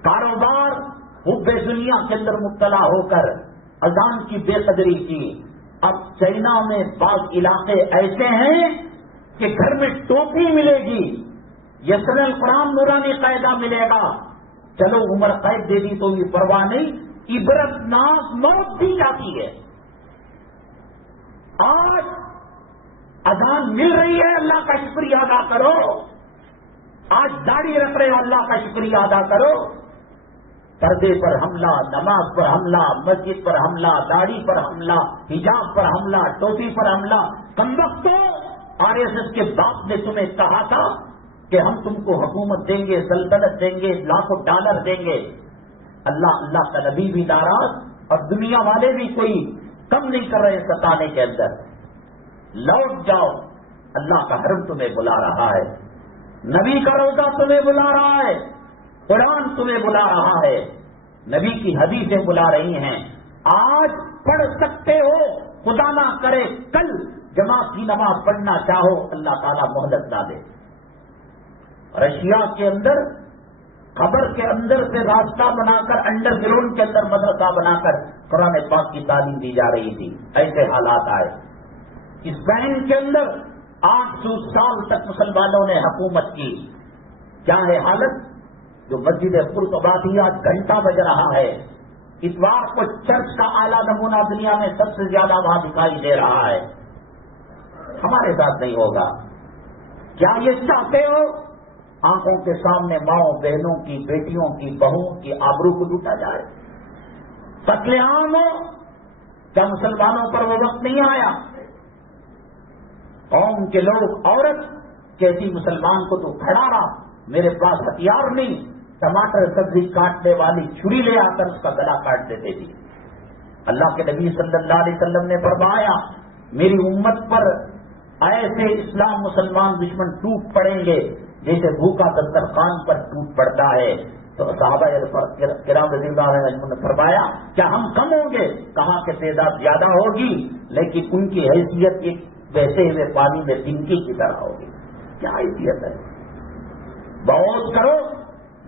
کاروبار حب دنیا کے اندر مبتلا ہو کر اذان کی بے قدری کی۔ اب چائنا میں بعض علاقے ایسے ہیں کہ گھر میں ٹوپی ملے گی، یسر القرآن نورانی قاعدہ ملے گا، چلو عمر قید دے دی تو یہ پرواہ نہیں، عبرت ناک موت دی جاتی ہے۔ آج اذان مل رہی ہے، اللہ کا شکریہ ادا کرو۔ آج داڑھی رکھ رہے ہو، اللہ کا شکریہ ادا کرو۔ پردے پر حملہ، نماز پر حملہ، مسجد پر حملہ، داڑھی پر حملہ، حجاب پر حملہ، ٹوپی پر حملہ۔ کمبختو، RSS کے باپ نے تمہیں کہا تھا کہ ہم تم کو حکومت دیں گے، سلطنت دیں گے، لاکھوں ڈالر دیں گے۔ اللہ کا نبی بھی ناراض اور دنیا والے بھی کوئی کم نہیں کر رہے ستانے کے اندر۔ لوٹ جاؤ، اللہ کا حرم تمہیں بلا رہا ہے، نبی کا روضہ تمہیں بلا رہا ہے، قرآن تمہیں بلا رہا ہے، نبی کی حدیثیں بلا رہی ہیں۔ آج پڑھ سکتے ہو، خدا نہ کرے کل جماعت کی نماز پڑھنا چاہو، اللہ تعالیٰ مہلت نہ دے۔ رشیا کے اندر قبر کے اندر سے راستہ بنا کر، انڈر گراؤنڈ کے اندر مدرسہ بنا کر قرآن پاک کی تعلیم دی جا رہی تھی، ایسے حالات آئے۔ اسپین کے اندر 800 سال تک مسلمانوں نے حکومت کی، کیا ہے حالت؟ جو مسجد قرطبہ آج گھنٹہ بج رہا ہے، اتوار کو چرچ کا اعلیٰ نمونہ دنیا میں سب سے زیادہ وہاں دکھائی دے رہا ہے۔ ہمارے ساتھ نہیں ہوگا۔ کیا یہ چاہتے ہو آنکھوں کے سامنے ماؤں بہنوں کی، بیٹیوں کی، بہوؤں کی آبرو کو لوٹا جائے، قتل عام ہو؟ کیا مسلمانوں پر وہ وقت نہیں آیا؟ قوم کے لوگ، عورت کہتی مسلمان کو تو کھڑا رہا، میرے پاس ہتھیار نہیں، ٹماٹر سبزی کاٹنے والی چھری لے آ کر اس کا گلا کاٹ دیتے تھے۔ اللہ کے نبی صلی اللہ علیہ وسلم نے فرمایا میری امت پر ایسے اسلام مسلمان دشمن ٹوٹ پڑیں گے جیسے بھوکا دسترخوان پر ٹوٹ پڑتا ہے۔ تو صحابہ کرام رضی اللہ عنہم نے فرمایا کیا ہم کم ہوں گے؟ کہا کہ تعداد زیادہ ہوگی لیکن ان کی حیثیت ایک بہتے ہوئے پانی میں تنکی کی طرح ہوگی۔ کیا حیثیت ہے؟ بہت کرو،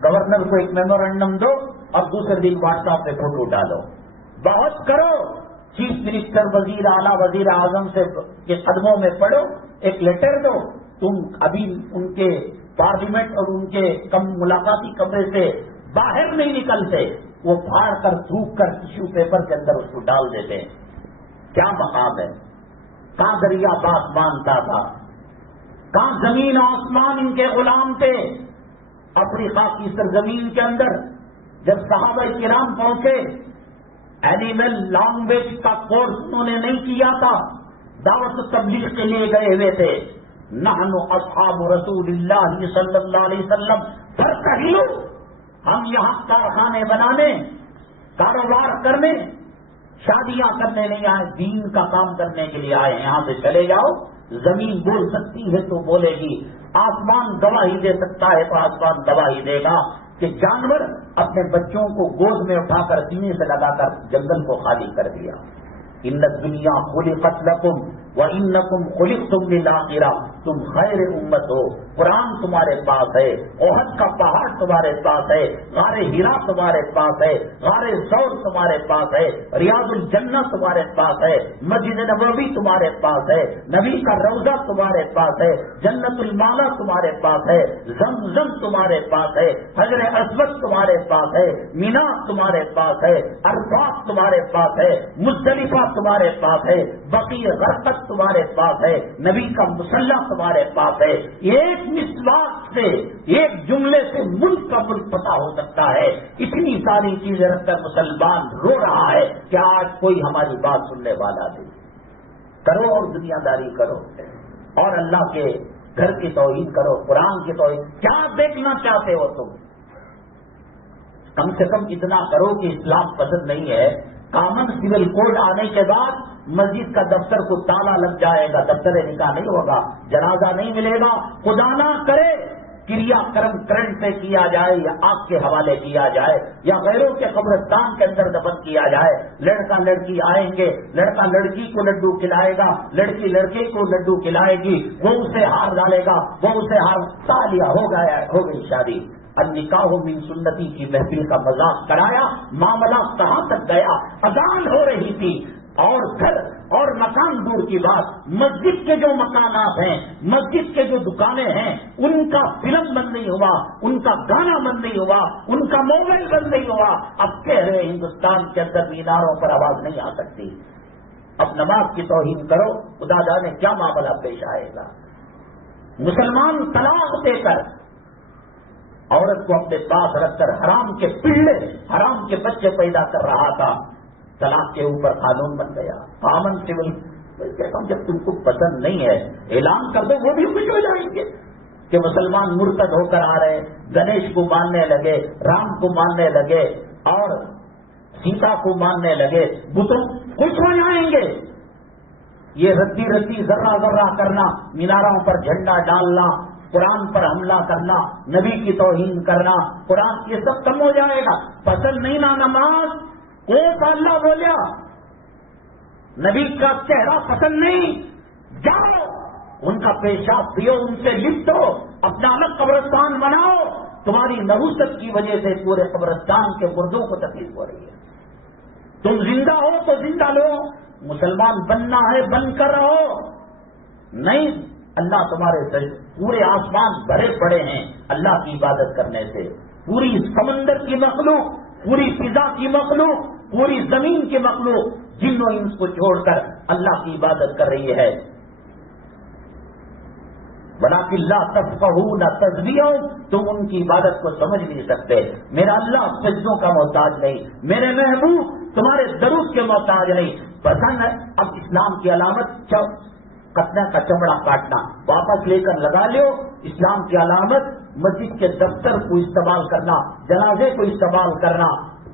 گورنر کو ایک میمورنڈم دو اور دوسرے دن واٹس ایپ پہ فوٹو ڈالو۔ بہت کرو، چیف منسٹر، وزیر اعلیٰ، وزیر اعظم سے کے قدموں میں پڑھو، ایک لیٹر دو۔ تم ابھی ان کے پارلیمنٹ اور ان کے ملاقاتی کمرے سے باہر نہیں نکلتے، وہ پھاڑ کر تھوک کر ٹیشو پیپر کے اندر اس کو ڈال دیتے ہیں۔ کیا مقام ہے؟ کہاں دریا بات مانتا تھا، کہاں زمین آسمان ان کے غلام تھے۔ افریقہ کی سرزمین کے اندر جب صحابہ کرام پہنچے، اینیمل لینگویج کا کورس انہوں نے نہیں کیا تھا، دعوت تبلیغ کے لیے گئے ہوئے تھے۔ نحن اصحاب رسول اللہ صلی اللہ علیہ وسلم، فرتحلوا، ہم یہاں کارخانے بنانے، کاروبار کرنے، شادیاں کرنے نہیں آئے، دین کا کام کرنے کے لیے آئے ہیں۔ یہاں سے چلے جاؤ۔ زمین بول سکتی ہے تو بولے گی، آسمان گواہی دے سکتا ہے تو آسمان گواہی دے گا کہ جانور اپنے بچوں کو گود میں اٹھا کر سینے سے لگا کر جنگل کو خالی کر دیا۔ ان الدنیا خلقت لکم وانکم خلقتم للآخرہ، تم خیر امت ہو۔ قرآن تمہارے پاس ہے، احد کا پہاڑ تمہارے پاس ہے، غار ہرا تمہارے پاس ہے، غار ثور تمہارے پاس ہے، ریاض الجنہ تمہارے پاس ہے، مسجد نبوی تمہارے پاس ہے، نبی کا روضہ تمہارے پاس ہے، جنت المالا تمہارے پاس ہے، زمزم تمہارے پاس ہے، حجر اسود تمہارے پاس ہے، مینا تمہارے پاس ہے، عرفات تمہارے پاس ہے، مزدلفہ تمہارے پاس ہے، بقیع غرقد تمہارے پاس ہے، نبی کا مصلی تمہارے پاس ہے۔ ایک مسواک سے، ایک جملے سے ملک کا ملک پتہ ہو سکتا ہے۔ اتنی ساری چیزیں رکھ کر مسلمان رو رہا ہے کہ آج کوئی ہماری بات سننے والا نہیں۔ کرو اور دنیا داری کرو اور اللہ کے گھر کی توہین کرو، قرآن کی توہین۔ کیا دیکھنا چاہتے ہو تم؟ کم سے کم اتنا کرو کہ اسلام پسند نہیں ہے۔ کامن سول کوڈ آنے کے بعد مسجد کا دفتر کو تالا لگ جائے گا، دفتر نکاح نہیں ہوگا، جنازہ نہیں ملے گا، خدا نہ کرے کریا کرم کرنٹ سے کیا جائے یا آگ کے حوالے کیا جائے یا غیروں کے قبرستان کے اندر دفن کیا جائے۔ لڑکا لڑکی آئیں گے، لڑکا لڑکی کو لڈو کھلائے گا، لڑکی لڑکے کو لڈو کھلائے گی، وہ اسے ہار ڈالے گا، وہ اسے ہار تالیا ہو گئی شادی۔ النکاح من سنتی کی محفل کا مذاق کرایا، معاملہ کہاں تک گیا؟ اذان ہو رہی تھی اور گھر اور مکان دور کی بات، مسجد کے جو مکانات ہیں، مسجد کے جو دکانیں ہیں، ان کا فلم بند نہیں ہوا، ان کا گانا بند نہیں ہوا، ان کا موبائل بند نہیں ہوا۔ اب کہہ رہے ہندوستان کے اندر میناروں پر آواز نہیں آ سکتی۔ اب نماز کی توہین کرو، خدا جانے کیا معاملہ پیش آئے گا۔ مسلمان طلاق دے کر عورت کو اپنے پاس رکھ کر حرام کے پلے، حرام کے بچے پیدا کر رہا تھا، طلاق کے اوپر قانون بن گیا، کامن سول۔ کہتا ہوں جب تم کو پسند نہیں ہے اعلان کر دو، وہ بھی خوش ہو جائیں گے کہ مسلمان مرتد ہو کر آ رہے، گنیش کو ماننے لگے، رام کو ماننے لگے اور سیتا کو ماننے لگے، بتوں خوش ہو جائیں گے۔ یہ رتی رتی ذرہ ذرہ کرنا، میناروں پر جھنڈا ڈالنا، قرآن پر حملہ کرنا، نبی کی توہین کرنا، قرآن یہ سب کم ہو جائے گا۔ پسند نہیں نا نماز، کون سا اللہ بولیا؟ نبی کا چہرہ پسند نہیں، جاؤ ان کا پیشاب پیو، ان سے لپٹو، اپنا الگ قبرستان بناؤ۔ تمہاری نحوست کی وجہ سے پورے قبرستان کے مردوں کو تکلیف ہو رہی ہے۔ تم زندہ ہو تو زندہ لو، مسلمان بننا ہے بن کر رہو، نہیں اللہ تمہارے پورے آسمان بھرے پڑے ہیں اللہ کی عبادت کرنے سے۔ پوری سمندر کی مخلوق، پوری فضا کی مخلوق، پوری زمین کی مخلوق جن و انس کو چھوڑ کر اللہ کی عبادت کر رہی ہے۔ وَلَٰكِن لَّا تَفْقَهُونَ تَسْبِيحَهُمْ، تم ان کی عبادت کو سمجھ نہیں سکتے۔ میرا اللہ سجدوں کا محتاج نہیں، میرے محبوب تمہارے درود کے محتاج نہیں۔ پسند ہے اب اسلام کی علامت کتنا کا چمڑا کاٹنا، واپس لے کر لگا لو۔ اسلام کی علامت مسجد کے دفتر کو استعمال کرنا، جنازے کو استعمال کرنا،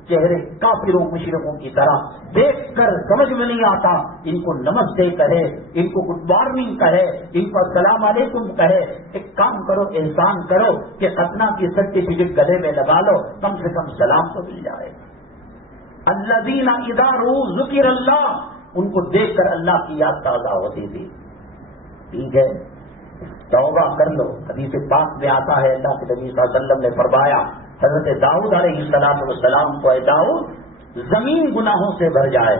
چہرے کافروں مشرکوں کی طرح دیکھ کر سمجھ میں نہیں آتا۔ ان کو نمستے کہے، ان کو گڈ مارننگ کہے، ان کو السلام علیکم کہے۔ ایک کام کرو، احسان کرو کہ ختنہ کی سرٹیفکیٹ گلے میں لگا لو، کم سے کم سلام تو مل جائے۔ الذین اذا رؤوا ذکر اللہ، ان کو دیکھ کر اللہ کی یاد تازہ ہوتی تھی۔ ٹھیک ہے، توبہ کر لو۔ حدیث پاک میں آتا ہے اللہ کے نبی صلی اللہ علیہ وسلم نے فرمایا حضرت داؤد علیہ السلام کو، اے داؤد زمین گناہوں سے بھر جائے،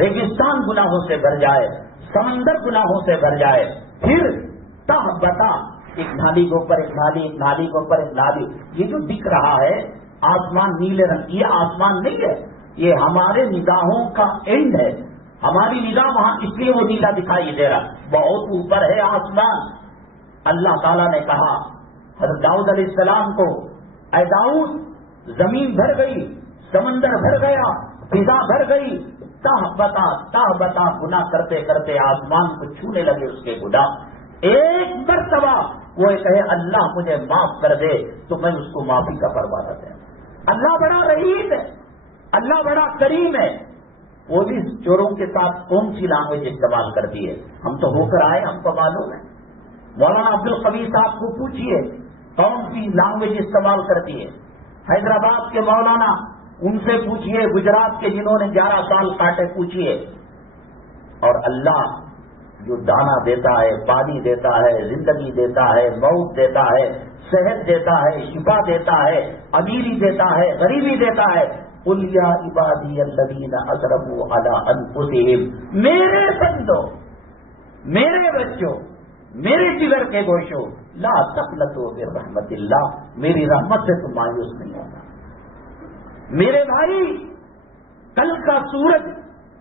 ریگستان گناہوں سے بھر جائے، سمندر گناہوں سے بھر جائے، پھر تہ بتا، ایک نالی کے اوپر ایک نالی، ایک نالی کے اوپر ایک نالی، یہ جو دکھ رہا ہے آسمان نیلے رنگ کی، یہ آسمان نہیں ہے، یہ ہمارے نگاہوں کا اینڈ ہے۔ ہماری نگاہ وہاں اس لیے وہ نیلا دکھائی دے رہا، بہت اوپر ہے آسمان۔ اللہ تعالیٰ نے کہا حضرت داؤد علیہ السلام کو، اے داؤد زمین بھر گئی، سمندر بھر گیا، فضا بھر گئی، تاہ بتا گناہ کرتے کرتے آسمان کو چھونے لگے اس کے گناہ۔ ایک مرتبہ وہ کہے اللہ مجھے معاف کر دے تو میں اس کو معافی کا فرمانا دیں۔ اللہ بڑا رحیم ہے، اللہ بڑا کریم ہے۔ پولیس چوروں کے ساتھ کون سی لینگویج استعمال کرتی ہے؟ ہم تو ہو کر آئے، ہم کو معلوم ہے۔ مولانا عبد القوی صاحب کو پوچھیے کون سی لینگویج استعمال کرتی ہے۔ حیدرآباد کے مولانا ان سے پوچھیے، گجرات کے جنہوں نے 11 سال کاٹے پوچھیے، اور اللہ جو دانا دیتا ہے، پانی دیتا ہے، زندگی دیتا ہے، موت دیتا ہے، صحت دیتا ہے، شفا دیتا ہے، امیری دیتا ہے، غریبی دیتا ہے. قل یا عبادی الذین اسرفوا علی انفسہم، میرے بندو، میرے بچوں، میرے جگر کے گوشوں، لا تقنطوا من رحمت اللہ، میری رحمت سے تم مایوس نہیں ہونا. میرے بھائی، کل کا سورج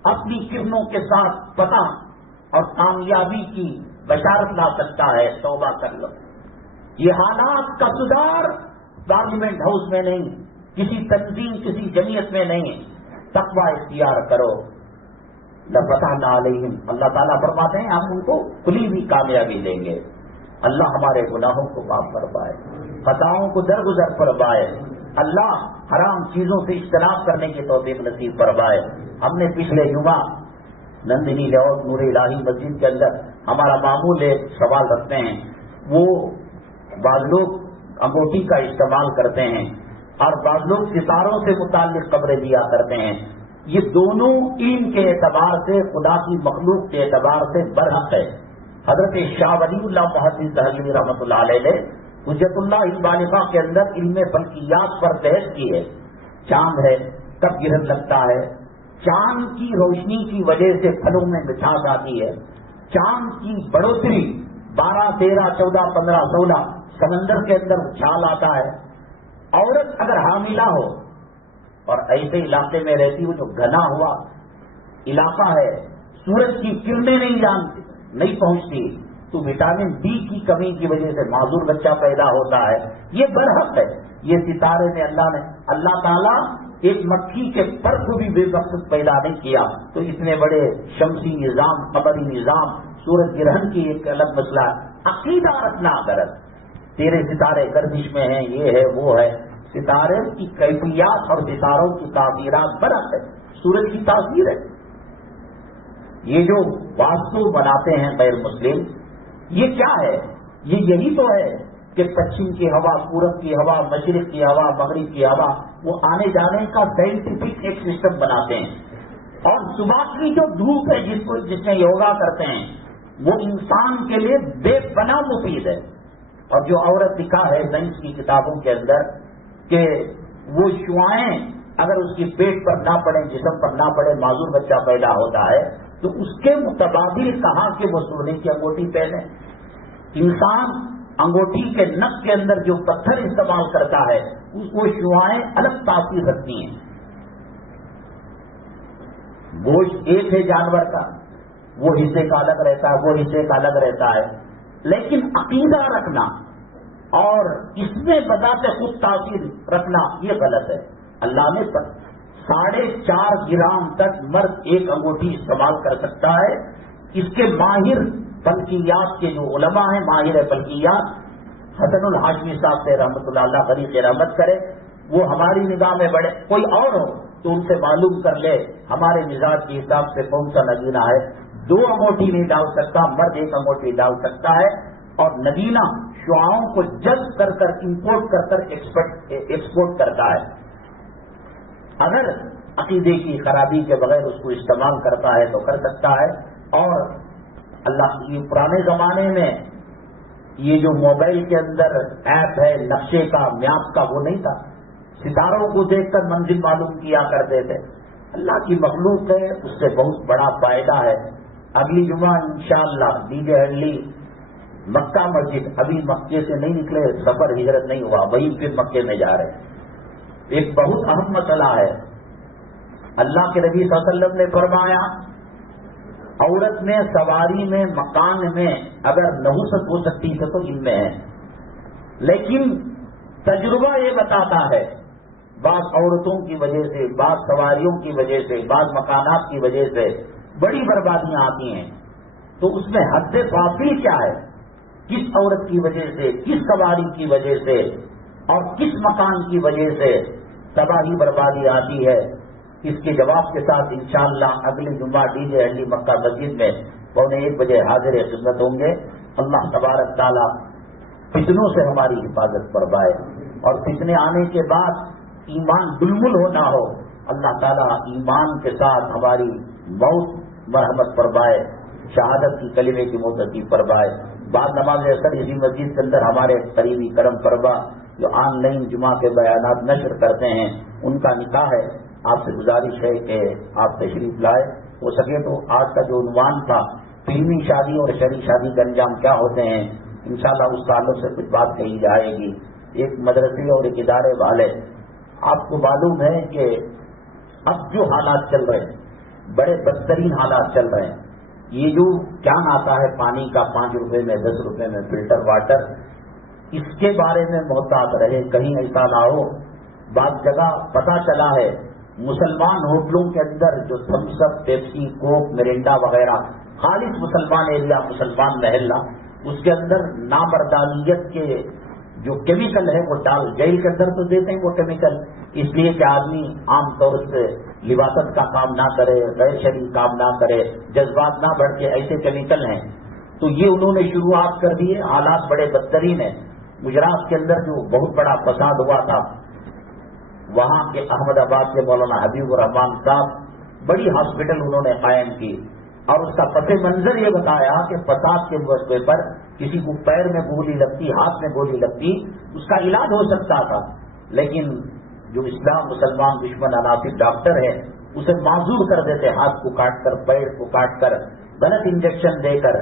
اپنی کرنوں کے ساتھ فتح اور کامیابی کی بشارت لا سکتا ہے. توبہ کر لو. یہ حالات کا سدھار پارلیمنٹ ہاؤس میں نہیں، کسی تنظیم، کسی جمعیت میں نہیں. تقوی اختیار کرو. لفتحنا علیہم، اللہ تعالیٰ فرماتے ہیں ہم ان کو کھلی ہوئی کامیابی دیں گے. اللہ ہمارے گناہوں کو معاف فرمائے، خطاؤں کو درگزر فرمائے. اللہ حرام چیزوں سے اجتناب کرنے کی توفیق نصیب فرمائے. ہم نے پچھلے جمعہ نندنی لیاؤٹ نور الہی مسجد کے اندر ہمارا معمول ایک سوال رکھتے ہیں. وہ بعض لوگ انگوٹھی کا استعمال کرتے ہیں اور بعض لوگ ستاروں سے متعلق خبریں دیا کرتے ہیں. یہ دونوں علم کے اعتبار سے، خدا کی مخلوق کے اعتبار سے برحق ہے. حضرت شاہ ولی اللہ محدث دہلوی رحمۃ اللہ علیہ نے حجت اللہ البالغہ کے اندر علم فلکیات پر بحث کی ہے. چاند ہے، کب گرہن لگتا ہے، چاند کی روشنی کی وجہ سے پھلوں میں مٹھاس آتی ہے، چاند کی بڑھوتری 12، 13، 14، 15، 16 سمندر کے اندر اچھال آتا ہے. عورت اگر حاملہ ہو اور ایسے علاقے میں رہتی ہو جو گھنا ہوا علاقہ ہے، سورج کی کرنیں نہیں پہنچتی، تو وٹامن ڈی کی کمی کی وجہ سے معذور بچہ پیدا ہوتا ہے. یہ برحق ہے. یہ ستارے میں اللہ تعالیٰ ایک مکھی کے پر کو بھی بے مقصد پیدا نہیں کیا. تو اتنے بڑے شمسی نظام، قمری نظام، سورج گرہن کی ایک الگ مسئلہ. عقیدہ رکھنا غرض، تیرے ستارے گردش میں ہیں، یہ ہے وہ ہے. ستارے کی کیفیات اور ستاروں کی تعبیرات برحق ہے. سورج کی تاثیر ہے. یہ جو واسطو بناتے ہیں غیر مسلم، یہ کیا ہے؟ یہی تو ہے کہ پچھم کی ہوا، پورب کی ہوا، مشرق کی ہوا، مغرب کی ہوا، وہ آنے جانے کا سائنٹیفک ایک سسٹم بناتے ہیں. اور صبح کی جو دھوپ ہے جس میں یوگا کرتے ہیں، وہ انسان کے لیے بے پناہ مفید ہے. اور جو عورت لکھا ہے سائنس کی کتابوں کے اندر کہ وہ شعاعیں اگر اس کی پیٹ پر نہ پڑے، جسم پر نہ پڑے، معذور بچہ پیدا ہوتا ہے، تو اس کے متبادل کہا کہ وہ سونے کی انگوٹھی پہنے. انسان انگوٹھی کے نک کے اندر جو پتھر استعمال کرتا ہے، اس کو شعاعیں الگ تاثیر رکھتی ہیں. گوشت ایک ہے جانور کا، وہ حصے کا الگ رہتا ہے، وہ حصے کا الگ رہتا ہے. لیکن عقیدہ رکھنا اور اس میں بذات خود تاثیر رکھنا یہ غلط ہے. اللہ نے 4.5 گرام تک مرد ایک انگوٹھی استعمال کر سکتا ہے. اس کے ماہر فلکیات کے جو علماء ہیں، ماہر فلکیات، حسن الحاشمی صاحب سے رحمۃ اللہ علیہ غریق رحمت کرے، وہ ہماری نگاہ میں بڑے، کوئی اور ہو تو ان سے معلوم کر لے ہمارے مزاج کے حساب سے کون سا نگینہ ہے. 2 انگوٹھی نہیں ڈال سکتا مرد، 1 انگوٹھی ڈال سکتا ہے. اور نگینہ شعاؤں کو جذب کر کر، امپورٹ کر کر ایکسپورٹ کرتا ہے. اگر عقیدے کی خرابی کے بغیر اس کو استعمال کرتا ہے تو کر سکتا ہے. اور اللہ کی پرانے زمانے میں یہ جو موبائل کے اندر ایپ ہے نقشے کا، میپ کا، وہ نہیں تھا. ستاروں کو دیکھ کر منزل معلوم کیا کرتے تھے. اللہ کی مخلوق ہے، اس سے بہت بڑا فائدہ ہے. اگلی جمعہ انشاءاللہ ڈی جے ہنڈلی مکہ مسجد، ابھی مکے سے نہیں نکلے، سفر ہجرت نہیں ہوا، وہی پھر مکے میں جا رہے ہیں. ایک بہت اہم مسئلہ ہے. اللہ کے نبی صلی اللہ علیہ وسلم نے فرمایا عورت میں، سواری میں، مکان میں اگر نحوست ہو سکتی ہے تو ان میں ہے. لیکن تجربہ یہ بتاتا ہے بعض عورتوں کی وجہ سے، بعض سواریوں کی وجہ سے، بعض مکانات کی وجہ سے بڑی بربادیاں آتی ہیں. تو اس میں حد فاصل کیا ہے؟ کس عورت کی وجہ سے، کس سواری کی وجہ سے اور کس مکان کی وجہ سے تباہی بربادی آتی ہے؟ اس کے جواب کے ساتھ انشاءاللہ اگلے جمعہ ڈی جے ہنڈلی مکہ مسجد میں 1:15 بجے حاضر خدمت ہوں گے. اللہ تبارک تعالیٰ فتنوں سے ہماری حفاظت فرمائے، اور فتنے آنے کے بعد ایمان دلمل ہونا ہو. اللہ تعالیٰ ایمان کے ساتھ ہماری موت مرحمت فرمائے، شہادت کی کلمے کی موت فرمائے۔ بعد نماز اثر اسی مسجد کے اندر ہمارے قریبی کرم فرما جو آن لائن جمعہ کے بیانات نشر کرتے ہیں، ان کا نکاح ہے، آپ سے گزارش ہے کہ آپ تشریف لائے۔ ہو سکے تو آج کا جو عنوان تھا فلمی شادی اور شرعی شادی کے انجام کیا ہوتے ہیں، انشاءاللہ اس تعلق سے کچھ بات کہی جائے گی۔ ایک مدرسے اور ایک ادارے والے، آپ کو معلوم ہے کہ اب جو حالات چل رہے ہیں بڑے بدترین حالات چل رہے ہیں۔ یہ جو کین آتا ہے پانی کا 5 روپے میں 10 روپے میں فلٹر واٹر، اس کے بارے میں محتاط رہے، کہیں ایسا نہ ہو۔ بعض جگہ پتہ چلا ہے مسلمان ہوٹلوں کے اندر جو تھمس اپ، پیپسی، کوک، مرینڈا وغیرہ، خالص مسلمان ایریا، مسلمان محلہ، اس کے اندر نامردانیت کے جو کیمیکل ہے وہ ڈال، جیل کے اندر تو دیتے ہیں وہ کیمیکل، اس لیے کہ آدمی عام طور سے لباست کا کام نہ کرے، غیر شرعی کام نہ کرے، جذبات نہ بڑھ کے، ایسے کیمیکل ہیں۔ تو یہ انہوں نے شروعات کر دی ہے، حالات بڑے بدترین ہیں۔ گجرات کے اندر جو بہت بڑا فساد ہوا تھا، وہاں کے احمد آباد کے مولانا حبیب الرحمان صاحب بڑی ہاسپٹل انہوں نے قائم کی، اور اس کا پس منظر یہ بتایا کہ فساد کے موقع پر کسی کو پیر میں گولی لگتی، ہاتھ میں گولی لگتی، اس کا علاج ہو سکتا تھا، لیکن جو اسلام مسلمان دشمن عناصر ڈاکٹر ہے اسے معذور کر دیتے، ہاتھ کو کاٹ کر، پیر کو کاٹ کر، غلط انجیکشن دے کر۔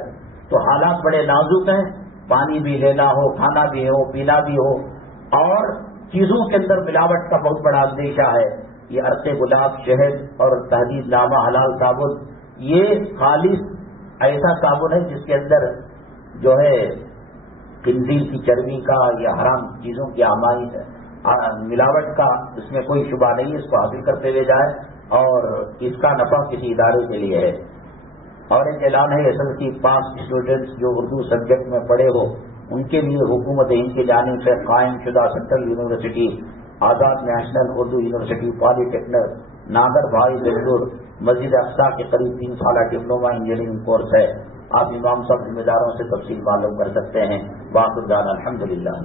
تو حالات بڑے نازک ہیں، پانی بھی لینا ہو، کھانا بھی ہو، پینا بھی ہو، اور چیزوں کے اندر ملاوٹ کا بہت بڑا اندیشہ ہے۔ یہ عرق گلاب، شہد اور تحدید نامہ حلال صابن، یہ خالص ایسا صابن ہے جس کے اندر جو ہے خنزیر کی چربی کا یا حرام چیزوں کی ملاوٹ کا اس میں کوئی شبہ نہیں ہے، اس کو حاصل کرتے ہوئے جائے، اور اس کا نفع کسی ادارے کے لیے ہے۔ اور ایک اعلان ہے SSLC پاس اسٹوڈنٹس جو اردو سبجیکٹ میں پڑھے ہو، ان کے لیے حکومت ہند کی جانب سے قائم شدہ سینٹرل یونیورسٹی آزاد نیشنل اردو یونیورسٹی پالی ٹیکنک ناگر بھائی بنگلور مسجد اقصی کے قریب 3 سالہ ڈپلوما انجینئرنگ کورس ہے۔ آپ امام صاحب ذمہ داروں سے تفصیل معلوم کر سکتے ہیں۔ باقی الحمد للہ۔